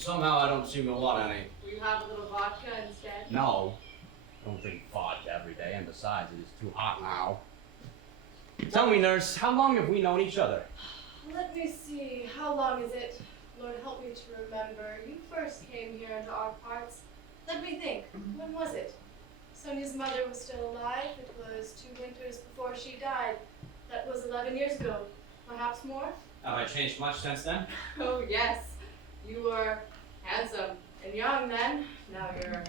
Somehow I don't seem to want any. Will you have a little vodka instead? No. I don't drink vodka every day, and besides, it is too hot now. Tell me, nurse, how long have we known each other? Let me see, how long is it? Lord, help me to remember. You first came here into our parts. Let me think, when was it? Sonia's mother was still alive. It was 2 winters before she died. That was 11 years ago, perhaps more. Have I changed much since then? Oh, yes. You were handsome and young then. Now you're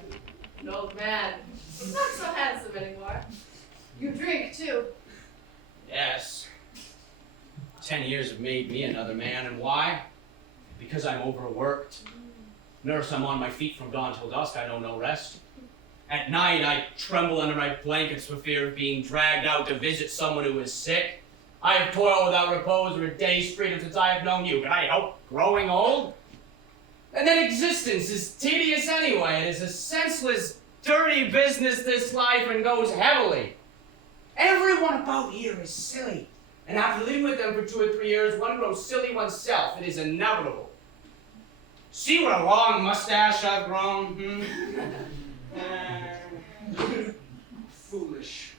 an old man. Not so handsome anymore. You drink, too. Yes. 10 years have made me another man, and why? Because I'm overworked. Nurse, I'm on my feet from dawn till dusk. I know no rest. At night, I tremble under my blankets for fear of being dragged out to visit someone who is sick. I have toiled without repose or a day's freedom since I have known you. Can I help growing old? And then existence is tedious anyway. It is a senseless, dirty business, this life, and goes heavily. Everyone about here is silly. And after living with them for 2 or 3 years, one grows silly oneself. It is inevitable. See what a long mustache I've grown? Foolish.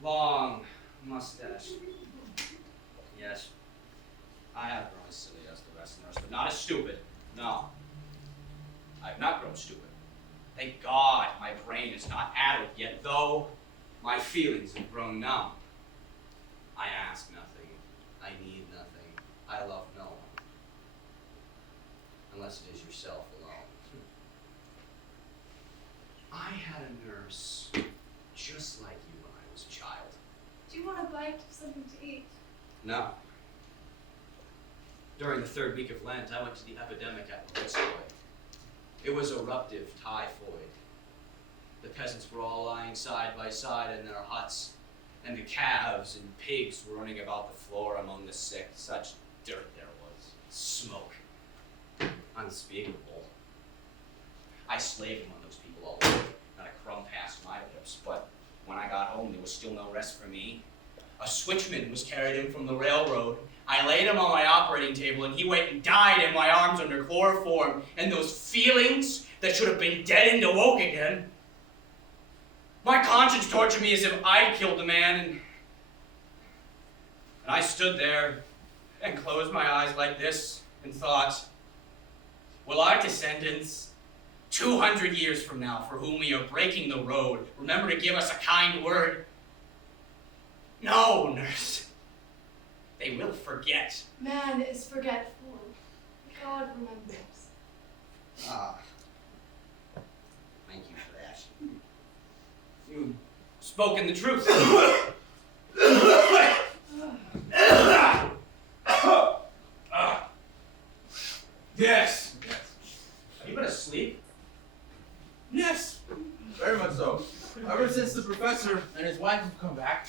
Long mustache. Yes. I have grown as silly as the rest of us, but not as stupid. No. I have not grown stupid. Thank God my brain is not addled yet, though my feelings have grown numb. I ask nothing. I need nothing. I love no one. Unless it is yourself alone. I had a nurse just like you when I was a child. Do you want a bite of something to eat? No. During the 3rd week of Lent, I went to the epidemic at Repertory. It was eruptive typhoid. The peasants were all lying side by side in their huts, and the calves and pigs were running about the floor among the sick. Such dirt there was. Smoke. Unspeakable. I slaved among those people all day. Not a crumb passed my lips, but when I got home, there was still no rest for me. A switchman was carried in from the railroad. I laid him on my operating table, and he went and died in my arms under chloroform, and those feelings that should have been dead and awoke again. My conscience tortured me as if I'd killed the man, and I stood there and closed my eyes like this and thought, will our descendants, 200 years from now, for whom we are breaking the road, remember to give us a kind word? No, nurse. They will forget. Man is forgetful. God remembers. Ah. Thank you for that. You've spoken the truth. Yes. Have you been asleep? Yes, very much so. Ever since the professor and his wife have come back,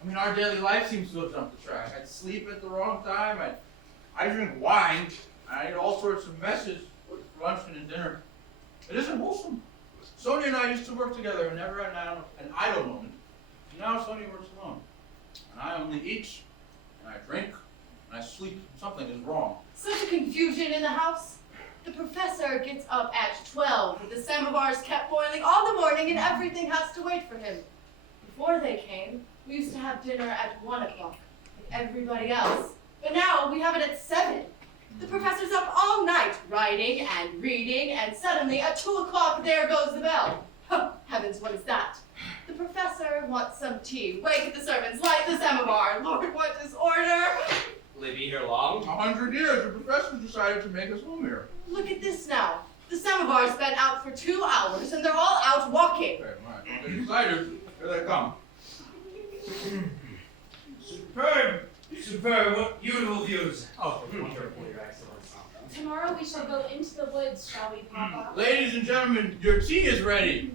I mean, our daily life seems to have jumped the track. I sleep at the wrong time, I drink wine, I eat all sorts of messes with lunch and dinner. It isn't wholesome. Sonia and I used to work together and never had an idle moment. Now Sonia works alone. And I only eat, and I drink, and I sleep. Something is wrong. Such a confusion in the house. The professor gets up at 12 with the samovars kept boiling all the morning and everything has to wait for him. Before they came, we used to have dinner at 1 o'clock with everybody else. But now we have it at 7. The professor's up all night writing and reading, and suddenly at 2 o'clock there goes the bell. Oh, heavens, what is that? The professor wants some tea. Wake the servants, light the samovar. Lord, what disorder! Will they be here long? 100 years, the professor decided to make us home here. Look at this now. The samovar's been out for 2 hours, and they're all out walking. Okay, right. They're excited. Here they come. Superb! Superb! What beautiful views! Oh, wonderful, Your Excellency. Tomorrow we shall go into the woods, shall we, Papa? Ladies and gentlemen, your tea is ready.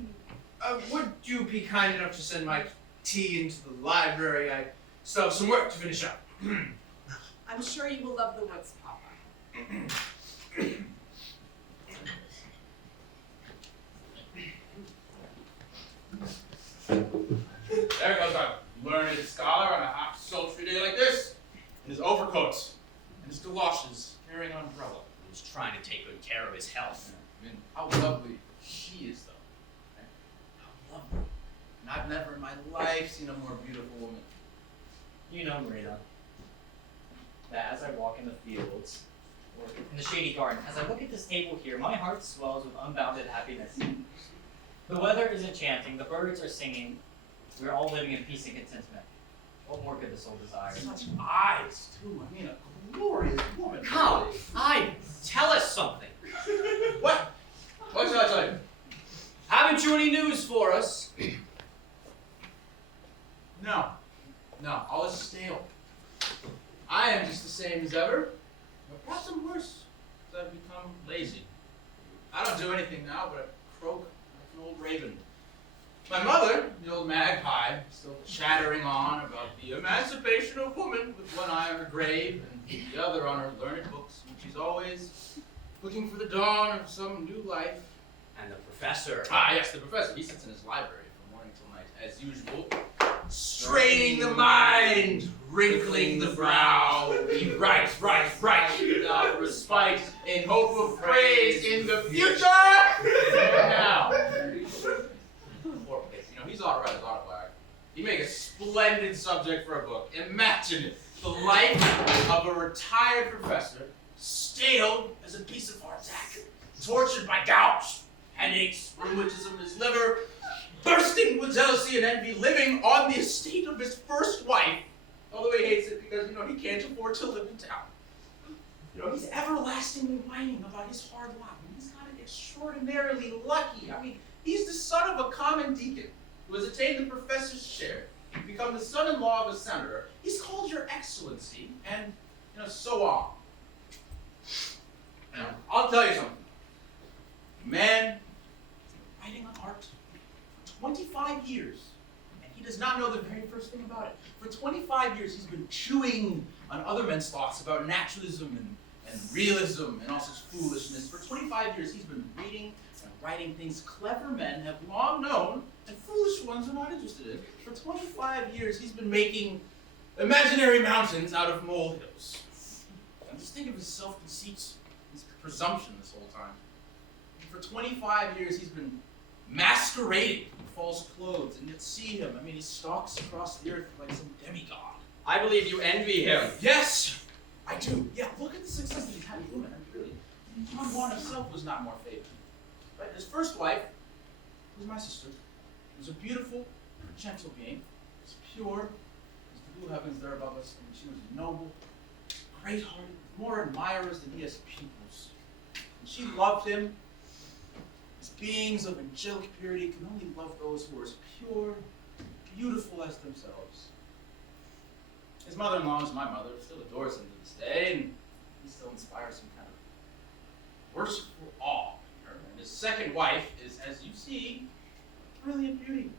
Would you be kind enough to send my tea into the library? I still have some work to finish up. I'm sure you will love the woods, Papa. There goes a learned scholar on a hot, sultry day like this, in his overcoat and his galoshes, carrying an umbrella. Who's trying to take good care of of his health. I mean, how lovely she is, though. Right? How lovely. And I've never in my life seen a more beautiful woman. You know, Marina, that as I walk in the fields, or in the shady garden, as I look at this table here, my heart swells with unbounded happiness. The weather is enchanting, the birds are singing, we're all living in peace and contentment. What more could the soul desire? Such eyes, too. I mean, a glorious woman. Come, tell us something. What? What shall I tell you? Haven't you any news for us? No. No, all is stale. I am just the same as ever, but perhaps I'm worse, because I've become lazy. I don't do anything now but croak like an old raven. My mother, the old magpie, still chattering on about the emancipation of woman with one eye on her grave and the other on her learned books, and she's always looking for the dawn of some new life. And the professor. Ah, yes, the professor. He sits in his library from morning till night, as usual. Straining the mind, wrinkling the brow. He writes, without respite, in hope of praise in the future. Now, poor place. You know, he's ought to write his autobiography. He'd make a splendid subject for a book. Imagine it. The life of a retired professor, stale as a piece of hardtack, tortured by gout, headaches, rheumatism in his liver, bursting with jealousy and envy, living on the estate of his first wife, although he hates it because, you know, he can't afford to live in town. You know, he's everlastingly whining about his hard lot. And he's got it extraordinarily lucky. I mean, he's the son of a common deacon who has attained the professor's share, become the son-in-law of a senator. He's called Your Excellency, and, you know, so on. Now, I'll tell you something. Man, writing on art for 25 years, and he does not know the very first thing about it. For 25 years, he's been chewing on other men's thoughts about naturalism and realism and all such foolishness. For 25 years, he's been reading and writing things clever men have long known and foolish ones are not interested in. For 25 years, he's been making imaginary mountains out of molehills. And just think of his self-conceit, his presumption this whole time. For 25 years, he's been masquerading in false clothes, and yet see him. I mean, he stalks across the earth like some demigod. I believe you envy him. Yes, I do. Yeah, look at the success that he's had with women. I mean, really, John Juan himself was not more favored. Right? His first wife was my sister. She was a beautiful, gentle being. She was pure as the blue heavens there above us. And she was noble, great-hearted, with more admirers than he has pupils. And she loved him. As beings of angelic purity can only love those who are as pure, beautiful as themselves. His mother-in-law is my mother, still adores him to this day, and he still inspires some kind of worshipful awe in her. And his second wife is, as you see, a brilliant beauty.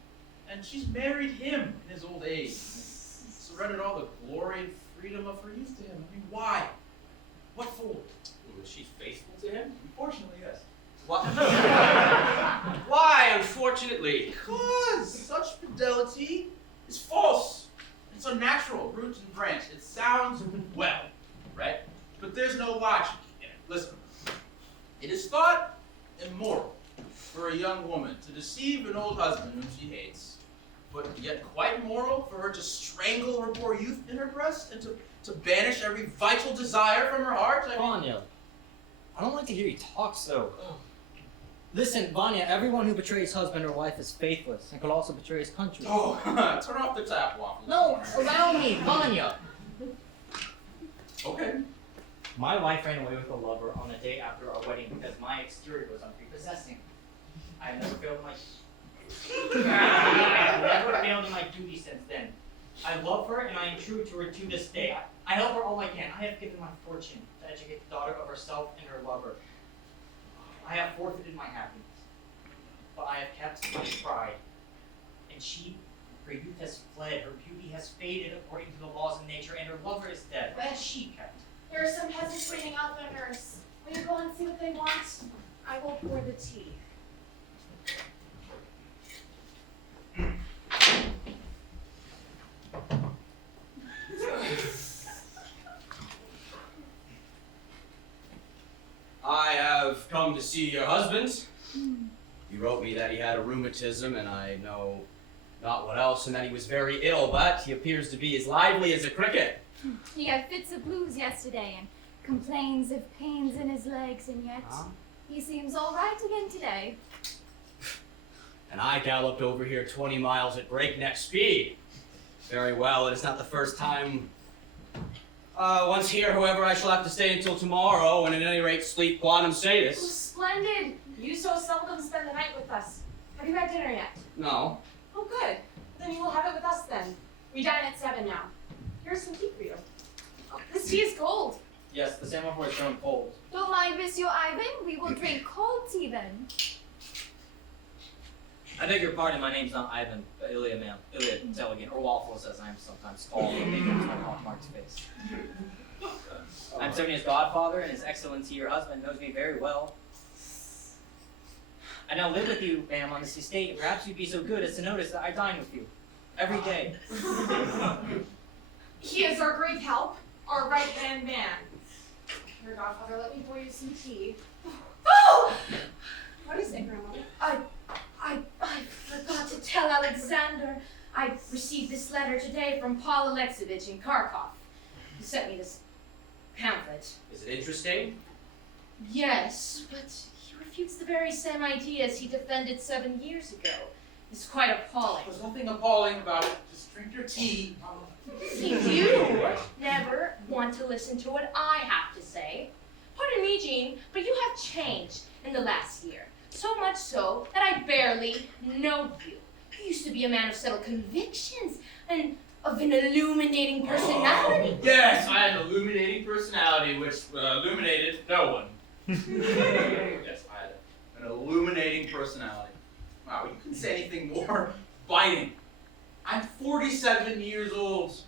And she's married him in his old age, and surrendered all the glory and freedom of her youth to him. I mean, why? What for? Was she faithful to him? Unfortunately, yes. Why, unfortunately? Because such fidelity is false. It's unnatural, root and branch. It sounds well, right? But there's no logic in it. Listen, it is thought immoral for a young woman to deceive an old husband whom she hates, but yet quite moral for her to strangle her poor youth in her breast and to banish every vital desire from her heart. I mean, Vanya, I don't like to hear you talk so. Listen, Vanya, everyone who betrays husband or wife is faithless and could also betray his country. oh, turn off the tap waffle. No, allow me, Vanya. Okay. My wife ran away with a lover on the day after our wedding because my exterior was unprepossessing. I have never failed in my duty since then. I love her and I am true to her to this day. I help her all I can. I have given my fortune to educate the daughter of herself and her lover. I have forfeited my happiness, but I have kept my pride. And she, her youth has fled, her beauty has faded according to the laws of nature, and her lover is dead. What has she kept? There are some peasants waiting out there, nurse. Will you go and see what they want? I will pour the tea. I have come come to see your husband. He wrote me that he had a rheumatism, and I know not what else, and that he was very ill, but he appears to be as lively as a cricket. He had fits of blues yesterday and complains of pains in his legs, and yet he seems all right again today. And I galloped over here 20 miles at breakneck speed. Very well, it is not the first time. Once here, however, I shall have to stay until tomorrow, and at any rate sleep quantum Oh, satis. splendid. You so seldom spend the night with us. Have you had dinner yet? No. Oh, good. Then you will have it with us then. We dine at 7 now. Here's some tea for you. Oh, this tea is cold. Yes, the semaphore is shown cold. Don't mind, Monsieur Ivan. We will drink cold tea then. I beg your pardon, my name's not Ivan, but Ilya, ma'am. Ilya Telegin, or Waffles as I am sometimes called, when making my pockmarked face. I'm Sonia's godfather, and His Excellency, your husband, knows me very well. I now live with you, ma'am, on this estate, and perhaps you'd be so good as to notice that I dine with you. Every day. He is our great help, our right-hand man. Your godfather, let me pour you some tea. Oh! What is it, grandmother? I forgot to tell Alexander. I received this letter today from Paul Alexeyevich in Kharkov. He sent me this pamphlet. Is it interesting? Yes, but he refutes the very same ideas he defended 7 years ago. It's quite appalling. There's nothing appalling about it. Just drink your tea. See, you never want to listen to what I have to say. Pardon me, Jean, but you have changed in the last year. So much so that I barely know you. You used to be a man of settled convictions and of an illuminating personality. Yes, I had an illuminating personality which illuminated no one. Yes, I had an illuminating personality. Wow, you couldn't say anything more biting. I'm 47 years old.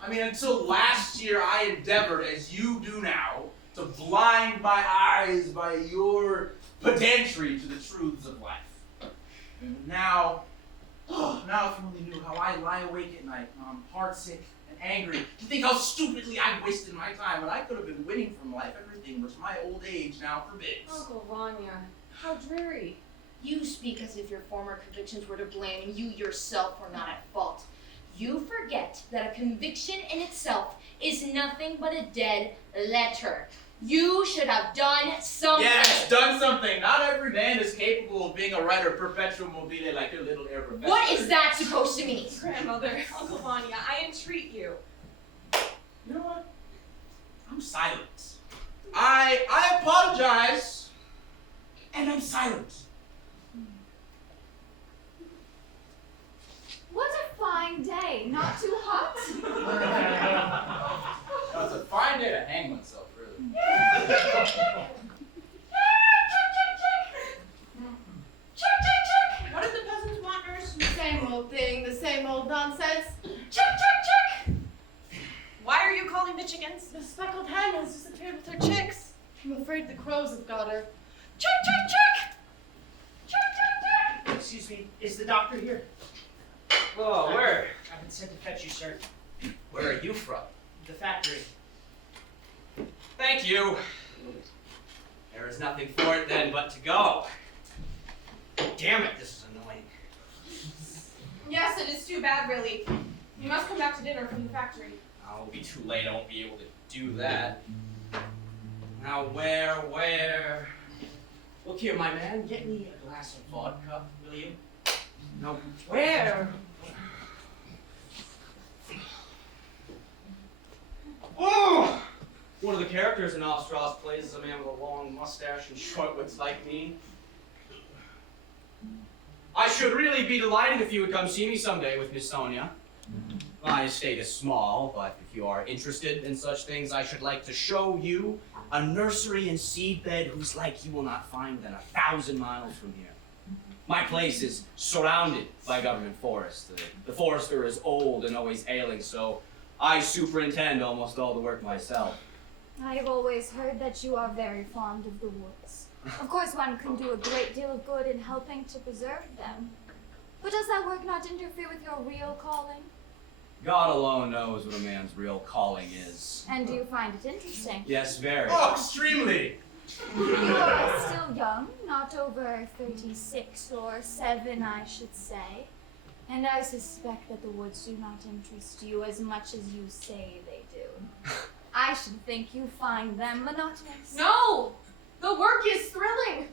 I mean, until last year I endeavored, as you do now, to blind my eyes by your pedantry to the truths of life. And now if you only knew how I lie awake at night, heartsick and angry, to think how stupidly I've wasted my time when I could have been winning from life everything which my old age now forbids. Uncle Vanya, how dreary. You speak as if your former convictions were to blame and you yourself were not at fault. You forget that a conviction in itself is nothing but a dead letter. You should have done something. Yes, done something. Not every man is capable of being a writer perpetuum mobile like your little air professor. What is that supposed to mean? Grandmother, Uncle Vanya, I entreat you. You know what? I'm silent. I apologize, and I'm silent. What a fine day. Not too hot? No, it's a fine day to hang myself, really. What did the peasants want, nurse? The same old thing, the same old nonsense. Why are you calling the chickens? The speckled hen has disappeared with her chicks. I'm afraid the crows have got her. Excuse me, is the doctor here? Oh, where? I've been sent to fetch you, sir. Where are you from? The factory. Thank you. There is nothing for it then but to go. Damn it, this is annoying. Yes, it is too bad, really. You must come back to dinner from the factory. It'll be too late, I won't be able to do that. Now where? Look here, my man, get me a glass of vodka, will you? No, where? Oh! One of the characters in Ostros plays as a man with a long mustache and short wits like me. I should really be delighted if you would come see me someday with Miss Sonia. My estate is small, but if you are interested in such things, I should like to show you a nursery and seedbed whose like you will not find than 1,000 miles from here. My place is surrounded by government forests. The forester is old and always ailing, so I superintend almost all the work myself. I have always heard that you are very fond of the woods. Of course, one can do a great deal of good in helping to preserve them. But does that work not interfere with your real calling? God alone knows what a man's real calling is. And do you find it interesting? Yes, very. Oh, extremely! You are still young, not over 36 or 7, I should say. And I suspect that the woods do not interest you as much as you say they do. I should think you find them monotonous. No! The work is thrilling!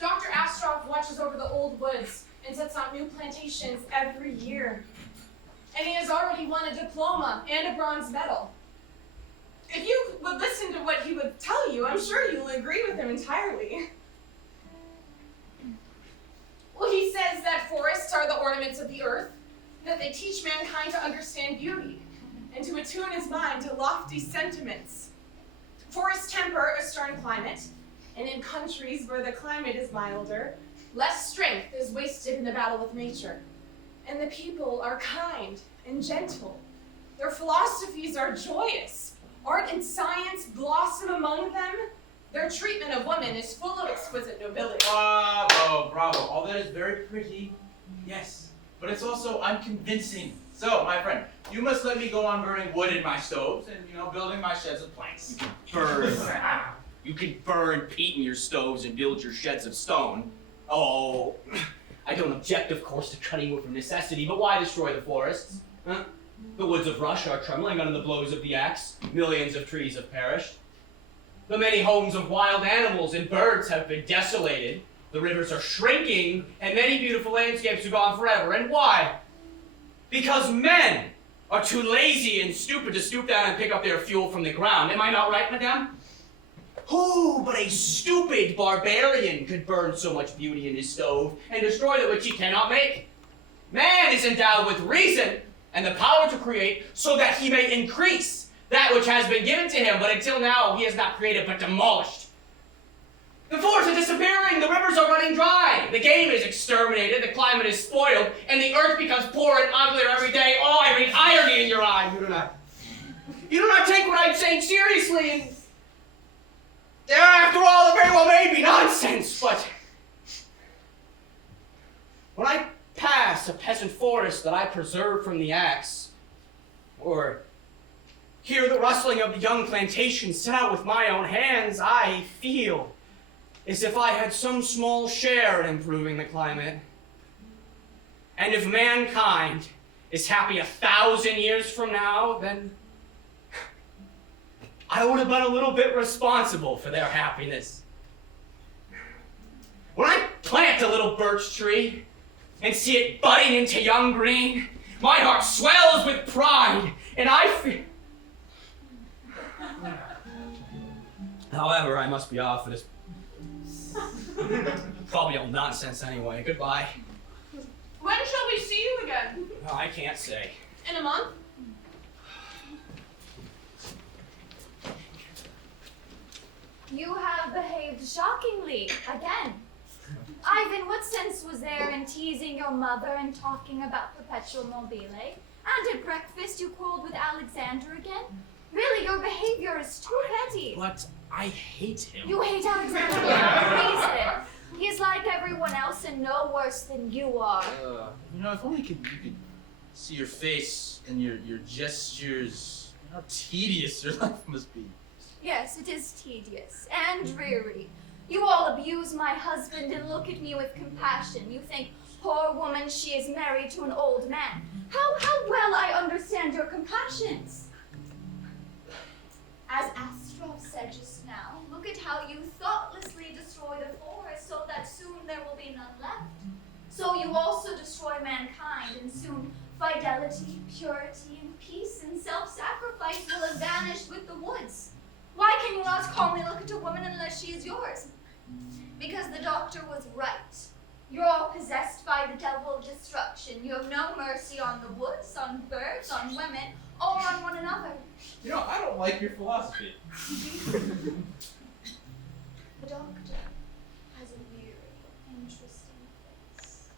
Dr. Astroff watches over the old woods and sets out new plantations every year. And he has already won a diploma and a bronze medal. If you would listen to what he would tell you, I'm sure you'll agree with him entirely. Well, he says that forests are the ornaments of the earth, that they teach mankind to understand beauty, and to attune his mind to lofty sentiments. Forests temper a stern climate, and in countries where the climate is milder, less strength is wasted in the battle with nature. And the people are kind and gentle. Their philosophies are joyous. Art and science blossom among them. Their treatment of women is full of exquisite nobility. Bravo. All that is very pretty, yes, but it's also unconvincing. So, my friend, you must let me go on burning wood in my stoves and, building my sheds of planks. You can burn peat in your stoves and build your sheds of stone. Oh, I don't object, of course, to cutting wood from necessity, but why destroy the forests? Huh? The woods of Russia are trembling under the blows of the axe. Millions of trees have perished. The many homes of wild animals and birds have been desolated. The rivers are shrinking, and many beautiful landscapes are gone forever. And why? Because men are too lazy and stupid to stoop down and pick up their fuel from the ground. Am I not right, madame? Who but a stupid barbarian could burn so much beauty in his stove and destroy that which he cannot make? Man is endowed with reason and the power to create so that he may increase that which has been given to him, but until now he has not created but demolished. The forests are disappearing, the rivers are running dry, the game is exterminated, the climate is spoiled, and the earth becomes poorer and uglier every day. Oh, I read irony in your eye. You do not take what I'm saying seriously, and after all, it very well may be nonsense, but when I pass a peasant forest that I preserve from the axe, or hear the rustling of the young plantation set out with my own hands, I feel as if I had some small share in improving the climate. And if mankind is happy 1,000 years from now, then I would have been a little bit responsible for their happiness. When I plant a little birch tree and see it budding into young green, my heart swells with pride, and I feel... However, I must be off for this. Probably all nonsense anyway. Goodbye. When shall we see you again? Oh, I can't say. In a month? You have behaved shockingly, again. Ivan, what sense was there in teasing your mother and talking about perpetual mobile? And at breakfast you quarreled with Alexander again? Really, your behavior is too petty. But I hate him. You hate Alexander without reason. He's like everyone else and no worse than you are. If only you could see your face and your gestures, how tedious your life must be. Yes, it is tedious and dreary. You all abuse my husband and look at me with compassion. You think, poor woman, she is married to an old man. How well I understand your compassions. As Astroff said just now, look at how you thoughtlessly destroy the forest so that soon there will be none left. So you also destroy mankind, and soon fidelity, purity, and peace and self-sacrifice will have vanished with the woods. Why can you not calmly look at a woman unless she is yours? Because the doctor was right. You're all possessed by the devil of destruction. You have no mercy on the woods, on birds, on women, or on one another. I don't like your philosophy. The doctor has a weary, interesting face.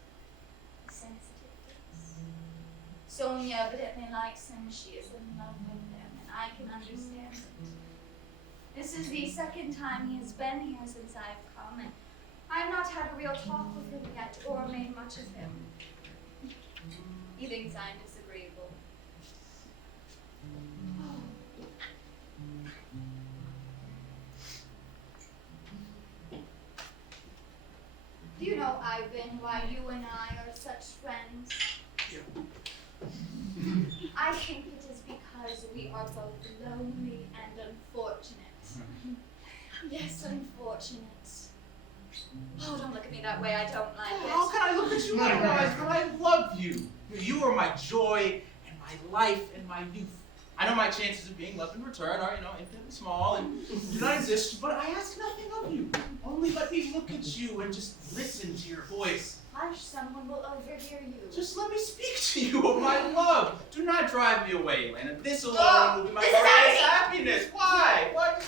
A sensitive face. Sonia evidently likes him. She is in love with him, and I can understand it. This is the second time he has been here since I've come, and I've not had a real talk with him yet, or made much of him. He thinks I'm disagreeable. You know, Ivan, why you and I are such friends. I think it is because we are both lonely and unfortunate. Yes, unfortunate. Oh, don't look at me that way. I don't like it. How can I look at you like that? I love you. You are my joy and my life and my youth. I know my chances of being loved in return are, infinitely small and do not exist, but I ask nothing of you. Only let me look at you and just listen to your voice. Hush, someone will overhear you. Just let me speak to you of my love. Do not drive me away, Elena. This alone will be my greatest happiness. Why? What?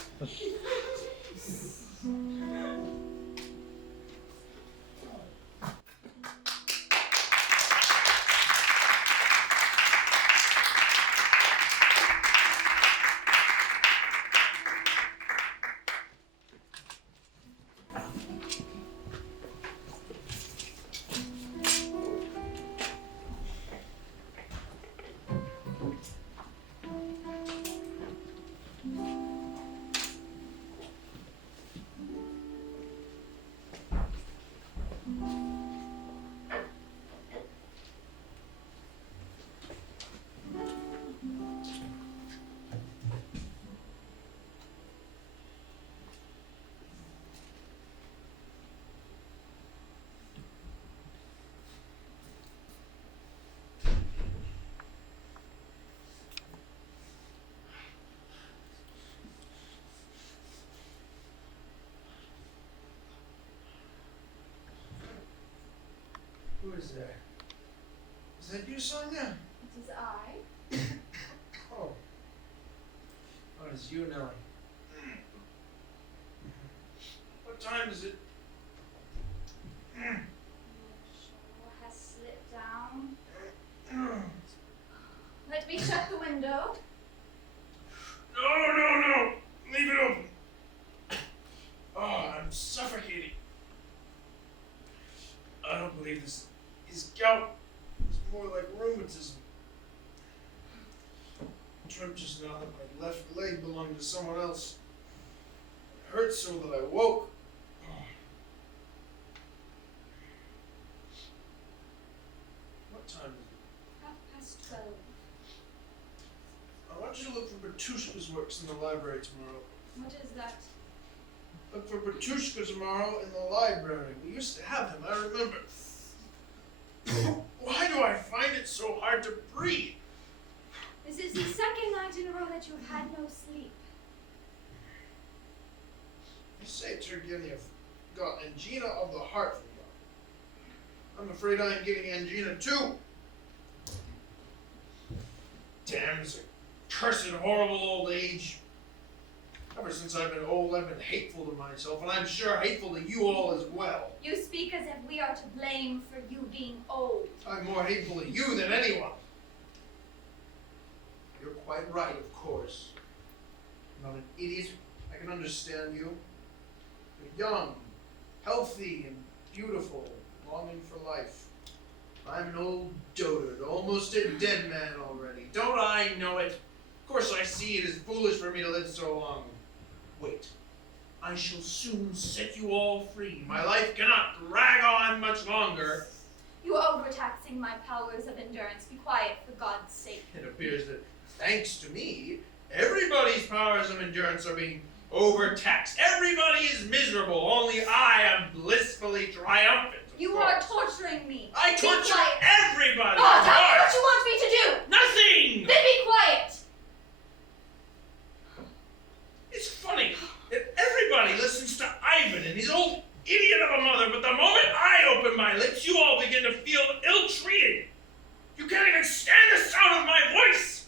Who is there? Is that you, Sonia? It is I. Oh. Oh, it's you, Nellie. What time is it? Your shawl has slipped down. Let me shut the window. No. Leave it open. Oh, I'm suffocating. I don't believe this is gout. It's more like rheumatism. I dreamt just now that my left leg belonged to someone else. It hurt so that I woke. What time is it? 12:30. I want you to look for Bertushka's works in the library tomorrow. What is that? Look for Bertushka tomorrow in the library. We used to have him, I remember. Why do I find it so hard to breathe? This is the second night in a row that you've had no sleep. You say, Turgenev got angina of the heart from you. I'm afraid I am getting angina too. Damn, this cursed, horrible old age. Ever since I've been old, I've been hateful to myself, and I'm sure hateful to you all as well. You speak as if we are to blame for you being old. I'm more hateful to you than anyone. You're quite right, of course. I'm not an idiot. I can understand you. You're young, healthy, and beautiful, longing for life. I'm an old dotard, almost a dead man already. Don't I know it? Of course I see it is foolish for me to live so long. Wait. I shall soon set you all free. My life cannot drag on much longer. You are overtaxing my powers of endurance. Be quiet, for God's sake. It appears that, thanks to me, everybody's powers of endurance are being overtaxed. Everybody is miserable, only I am blissfully triumphant. You are torturing me. I Be torture quiet. everybody! Oh, of tell me what course. you want me to do! Nothing! Then be quiet! It's funny that everybody listens to Ivan and his old idiot of a mother, but the moment I open my lips, you all begin to feel ill-treated. You can't even stand the sound of my voice.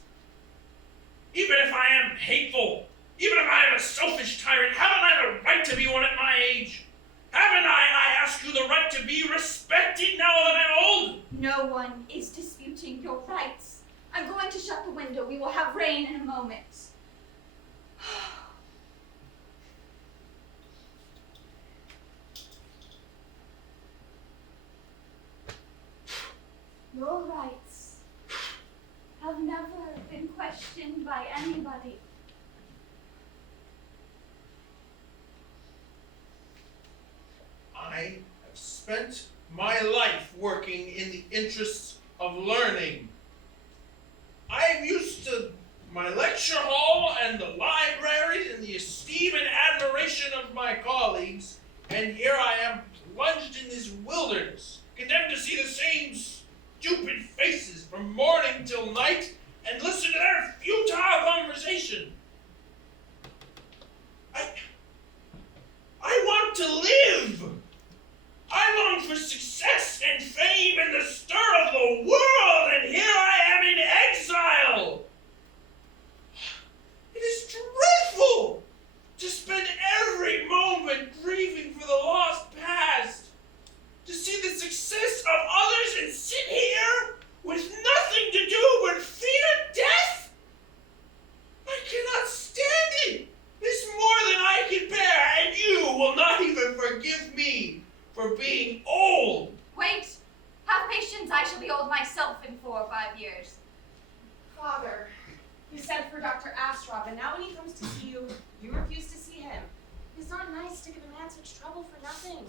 Even if I am hateful, even if I am a selfish tyrant, haven't I the right to be one at my age? Haven't I ask you, the right to be respected now that I'm old? No one is disputing your rights. I'm going to shut the window. We will have rain in a moment. Your rights have never been questioned by anybody. I have spent my life working in the interests of learning. I am used to my lecture hall and the library and the esteem and admiration of my colleagues, and here I am plunged in this wilderness, condemned to see the same stupid faces from morning till night and listen to their futile conversation. I want to live. I long for success and fame and the stir of the world, and here I am in exile. It is dreadful to spend every moment grieving for the lost past, to see the success of others and sit here with nothing to do but fear death. I cannot stand it. It's more than I can bear, and you will not even forgive me for being old. Wait! Have patience, I shall be old myself in 4 or 5 years. Father, you sent for Dr. Astrov, and now when he comes to see you, you refuse to see him. It's not nice to give a man such trouble for nothing.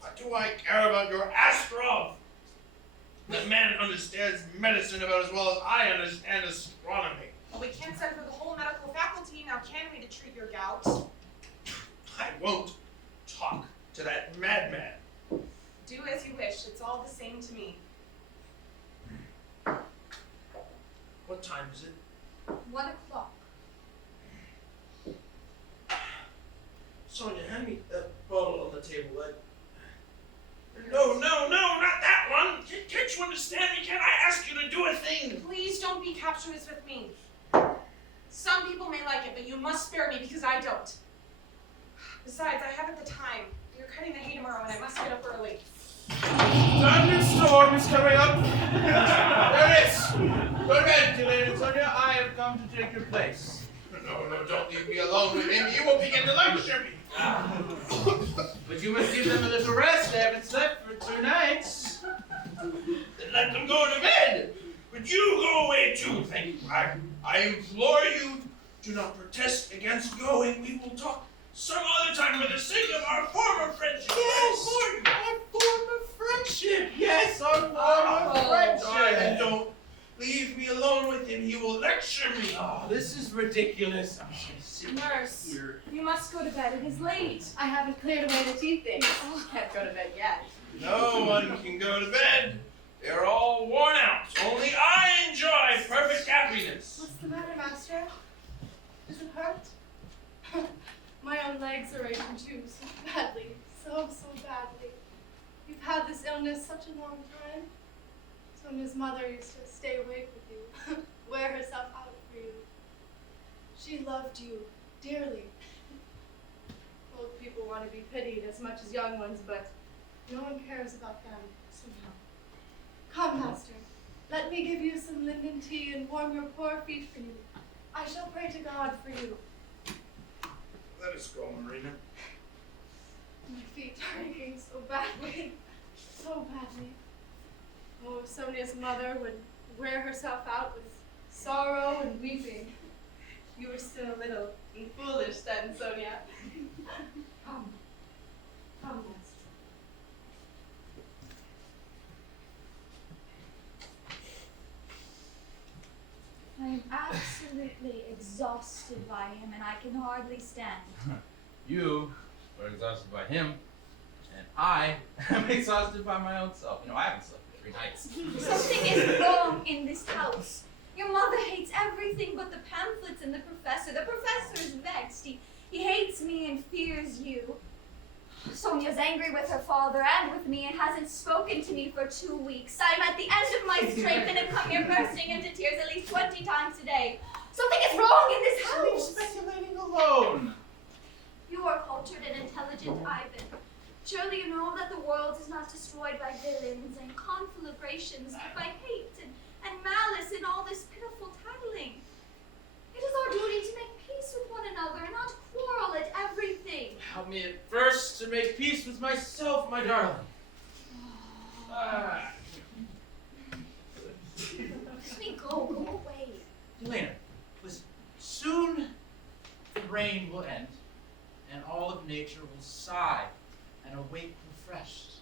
What do I care about your Astrov? That man understands medicine about as well as I understand astronomy. Well, we can't send for the whole medical faculty, now can we, to treat your gout? I won't talk to that madman. Do as you wish, it's all the same to me. What time is it? 1 o'clock. Sonia, hand me that bottle on the table. No, not that one. Can't you understand me? Can't I ask you to do a thing? Please don't be captious with me. Some people may like it, but you must spare me because I don't. Besides, I haven't the time. You're cutting the hay tomorrow and I must get up early. Thunderstorm is coming up. There it is. Go to bed, Katelyn and Sonia. I have come to take your place. No, don't leave me alone with him. You will begin to lecture me. But you must give them a little rest. They haven't slept for 2 nights. Then let them go to bed. But you go away too, thank you. I implore you, do not protest against going. We will talk some other time for the sake of our former friendship. Yes, our former friendship. Yes, our former friendship. And don't leave me alone with him. He will lecture me. Oh, this is ridiculous. I'm just gonna sit Nurse, here. you must go to bed. It is late. I haven't cleared away the tea things. Can't go to bed yet. No one can go to bed. They're all worn out. Only I enjoy perfect happiness. What's the matter, Master? Does it hurt? My own legs are aching too, so badly. So badly. You've had this illness such a long time. Sonia's mother used to stay awake with you, wear herself out for you. She loved you dearly. Old people want to be pitied as much as young ones, but no one cares about them somehow. Come, Master, let me give you some linden tea and warm your poor feet for you. I shall pray to God for you. Let us go, Marina. My feet are aching so badly. So badly. Oh, if Sonia's mother would wear herself out with sorrow and weeping. You were still little and foolish then, Sonia. Come, Master. I am absolutely exhausted by him and I can hardly stand. You are exhausted by him, and I am exhausted by my own self. I haven't slept for 3 nights. Something is wrong in this house. Your mother hates everything but the pamphlets and the professor. The professor is vexed. He hates me and fears you. Sonia's angry with her father and with me and hasn't spoken to me for 2 weeks. I'm at the end of my strength and have come here bursting into tears at least 20 times a day. Something is wrong in this Leave house. speculating alone. You are cultured and intelligent, Ivan. Surely you know that the world is not destroyed by villains and conflagrations, but by hate and malice and all this pitiful tattling. It is our duty to make peace with one another and not quarrel at everything. Help me at first to make peace with myself, my darling. Let me go away. Elena, listen. Soon the rain will end, and all of nature will sigh and awake refreshed.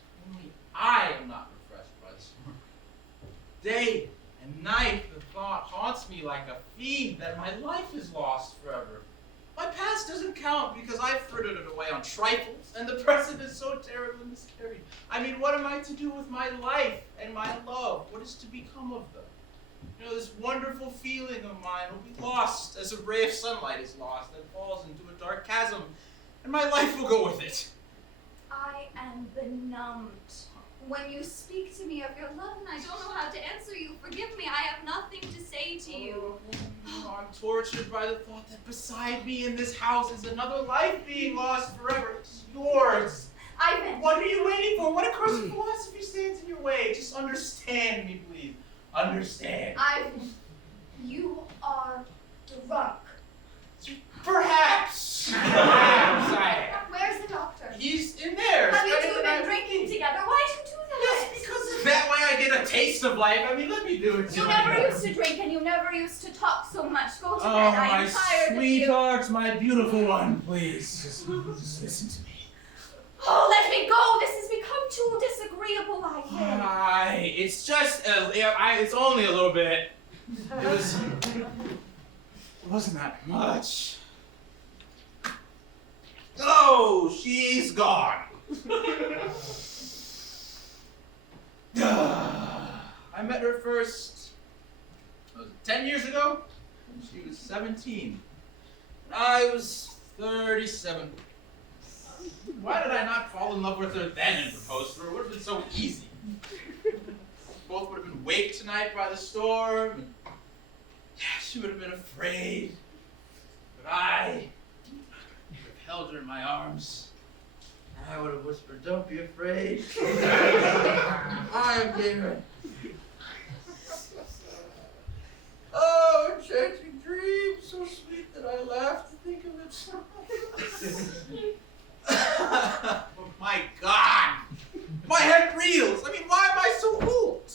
Day and night the thought haunts me like a fiend that my life is lost forever. My past doesn't count because I've frittered it away on trifles, and the present is so terribly miscarried. I mean, what am I to do with my life and my love? What is to become of them? You know, this wonderful feeling of mine will be lost as a ray of sunlight is lost and falls into a dark chasm, and my life will go with it. I am benumbed. When you speak to me of your love and I don't know how to answer you, forgive me, I have nothing to say to you. Oh, I'm tortured by the thought that beside me in this house is another life being lost forever. It's yours. Ivan! What are you waiting for? What accursed philosophy stands in your way? Just understand me, please. Understand. Ivan, you are drunk. Perhaps. Perhaps I am. Where's the doctor? He's in there. Have you spending two the night been drinking together? Why'd you do that? Yes, because that way I get a taste of life. I mean, let me do it. You never used to drink and you never used to talk so much. Go to bed. Oh, I my am tired of you. sweetheart, my beautiful one, please. Just listen to me. Oh, let me go. This has become too disagreeable, Ivan. Hi, it's just, it's only a little bit. It wasn't that much. Oh, she's gone. I met her first, 10 years ago. She was 17. I was 37. Why did I not fall in love with her then and propose to her? It would have been so easy. Both would have been waked tonight by the storm. And yeah, she would have been afraid. But I would have held her in my arms. And I would have whispered, "Don't be afraid. I'm here." Oh, enchanting dream, so sweet that I laugh to think of it. Oh my God! My head reels! I mean, why am I so old?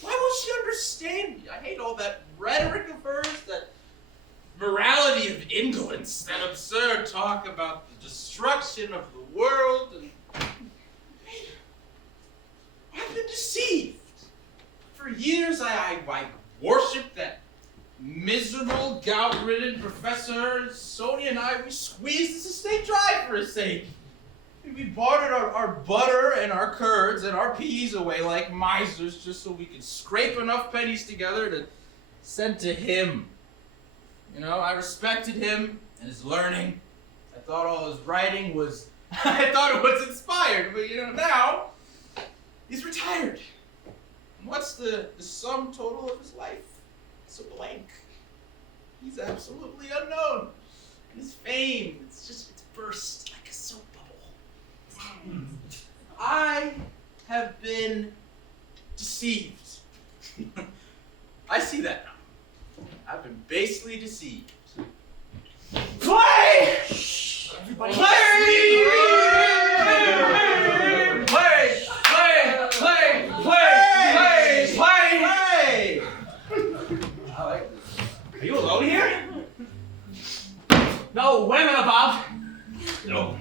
Why won't she understand me? I hate all that rhetoric of hers, that morality of indolence, that absurd talk about the destruction of the world, and I've been deceived. For years I worshipped that miserable, gout-ridden professor. Sonia and I, we squeezed this estate dry for his sake. We bartered our butter and our curds and our peas away like misers just so we could scrape enough pennies together to send to him. You know, I respected him and his learning. I thought all his writing was, I thought it was inspired, but you know, now he's retired. And what's the sum total of his life? It's a blank. He's absolutely unknown. And his fame, it's burst like a soap bubble. I have been deceived. I see that now. I've been basely deceived. Play! Everybody play! Are you alone here? No women about? No.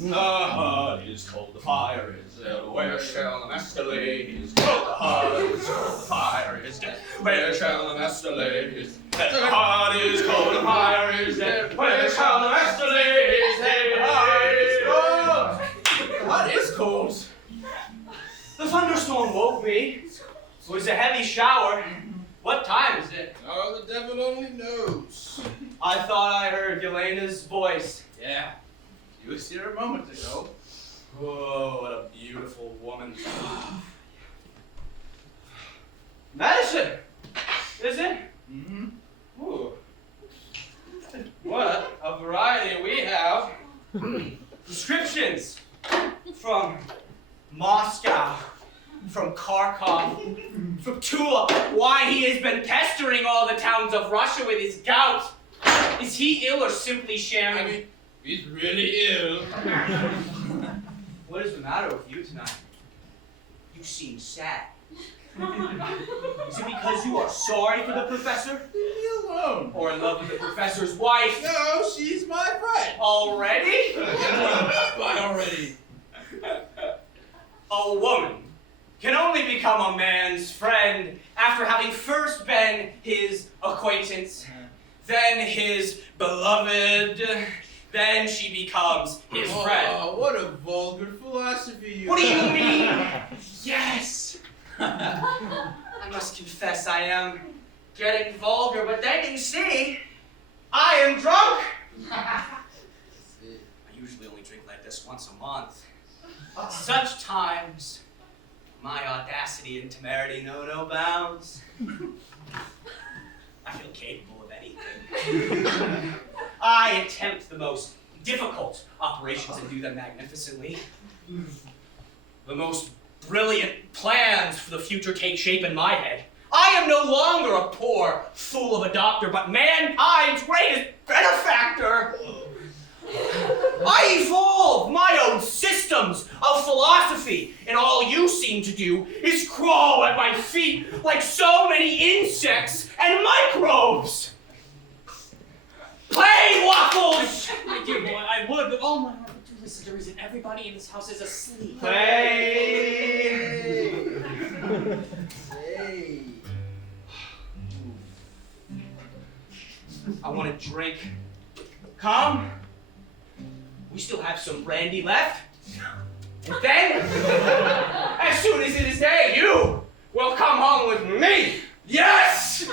The heart is cold, the fire is dead. Where shall the master lay his head? The heart is cold, the fire is dead. Where shall the master lay his head? The heart is cold, the fire is dead. Where shall the master lay his head? The heart is cold. The heart is cold. The thunderstorm woke me. It was a heavy shower. What time is it? Oh, the devil only knows. I thought I heard Yelena's voice. Yeah, she was here a moment ago. Oh, what a beautiful woman. Medicine, is it? Mm-hmm. Ooh. What a variety we have. Prescriptions from Moscow, from Kharkov, from Tula. Why he has been pestering all the towns of Russia with his gout. Is he ill or simply shamming? I mean, he's really ill. What is the matter with you tonight? You seem sad. Is it because you are sorry for the professor? Leave me alone. Or in love with the professor's wife? No, she's my friend. Already? What do you mean by already? A woman can only become a man's friend after having first been his acquaintance, then his beloved, then she becomes his friend. Oh, what a vulgar philosophy you What do you have. mean? Yes! I must confess I am getting vulgar, but then you see, I am drunk! I usually only drink like this once a month. At such times, my audacity and temerity know no bounds. I feel capable of anything. I attempt the most difficult operations and do them magnificently. The most brilliant plans for the future take shape in my head. I am no longer a poor fool of a doctor, but mankind's greatest benefactor. I evolve my own systems of philosophy, and all you seem to do is crawl at my feet like so many insects and microbes. Play waffles! My dear boy, I would, but oh my heart would do this is the reason everybody in this house is asleep. Play! Hey. I want to drink. Come. We still have some brandy left. And then, as soon as it is day, you will come home with me. Yes!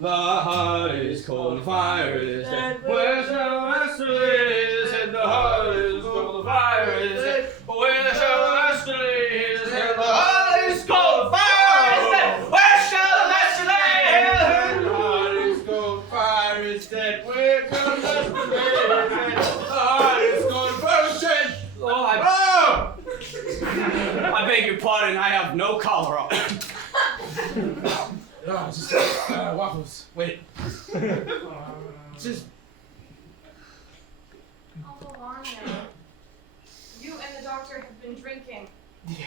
The heart is cold, the fire is dead. Where's the master is, and the heart is cold, the fire is dead. Where shall the master is, and the heart is cold, the fire is dead. Where shall the master lay? The heart is cold, fire is dead. Where shall the master lay? The heart is cold, fire is dead. Oh, I beg your pardon, I have no cholera. No, it's just waffles. Wait. Just Uncle Vanya, you and the doctor have been drinking. Yeah.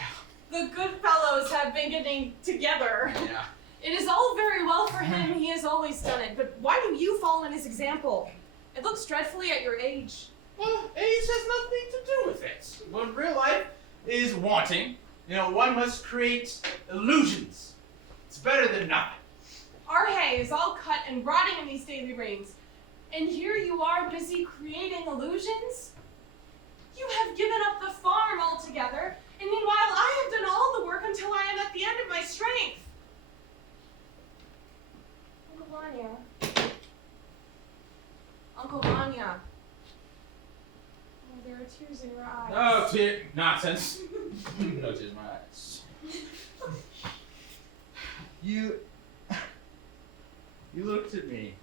The good fellows have been getting together. Yeah. It is all very well for him, he has always done it, but why do you follow in his example? It looks dreadfully at your age. well, age has nothing to do with it. What real life is wanting, one must create illusions. It's better than nothing. Our hay is all cut and rotting in these daily rains, and here you are busy creating illusions? You have given up the farm altogether, and meanwhile I have done all the work until I am at the end of my strength. Uncle Vanya. Uncle Vanya. Oh, there are tears in your eyes. Oh, nonsense. No tears in my eyes. You looked at me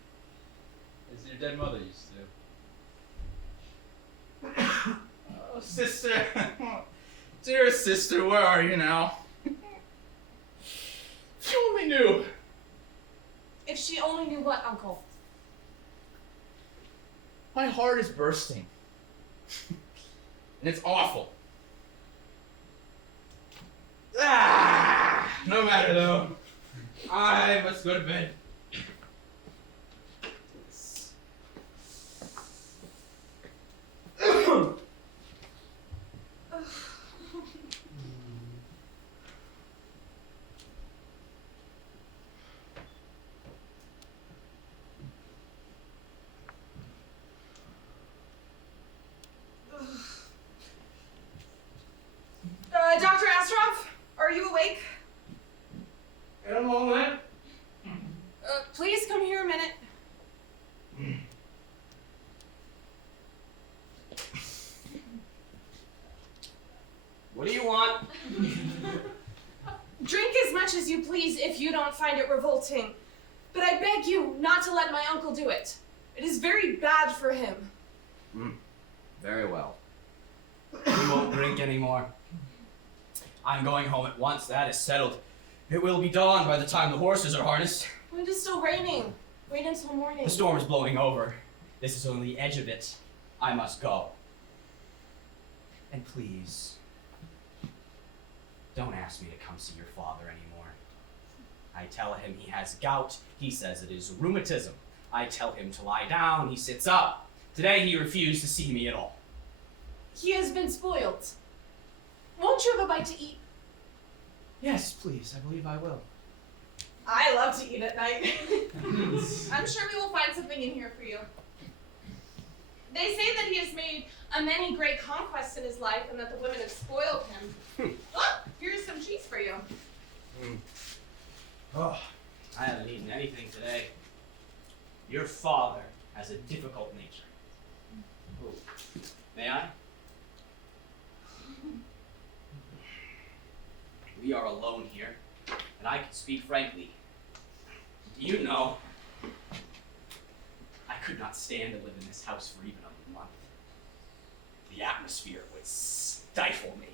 as your dead mother used to. Oh, sister. Dear sister, where are you now? If you only knew. If she only knew what, Uncle? My heart is bursting. And it's awful. No matter though. I must go to bed. Dr. Astroff, are you awake? In a moment. Please come here a minute. What do you want? Drink as much as you please if you don't find it revolting. But I beg you not to let my uncle do it. It is very bad for him. Very well. We won't drink anymore. I'm going home at once, that is settled. It will be dawn by the time the horses are harnessed. It is still raining. Wait until morning. The storm is blowing over. This is only the edge of it. I must go. And please, don't ask me to come see your father anymore. I tell him he has gout. He says it is rheumatism. I tell him to lie down. He sits up. Today he refused to see me at all. He has been spoiled. Won't you have a bite to eat? Yes, please. I believe I will. I love to eat at night. I'm sure we will find something in here for you. They say that he has made a many great conquests in his life and that the women have spoiled him. Oh, here's some cheese for you. Oh, I haven't eaten anything today. Your father has a difficult nature. Oh, may I? We are alone here, and I can speak frankly. Do you know, I could not stand to live in this house for even a month. The atmosphere would stifle me.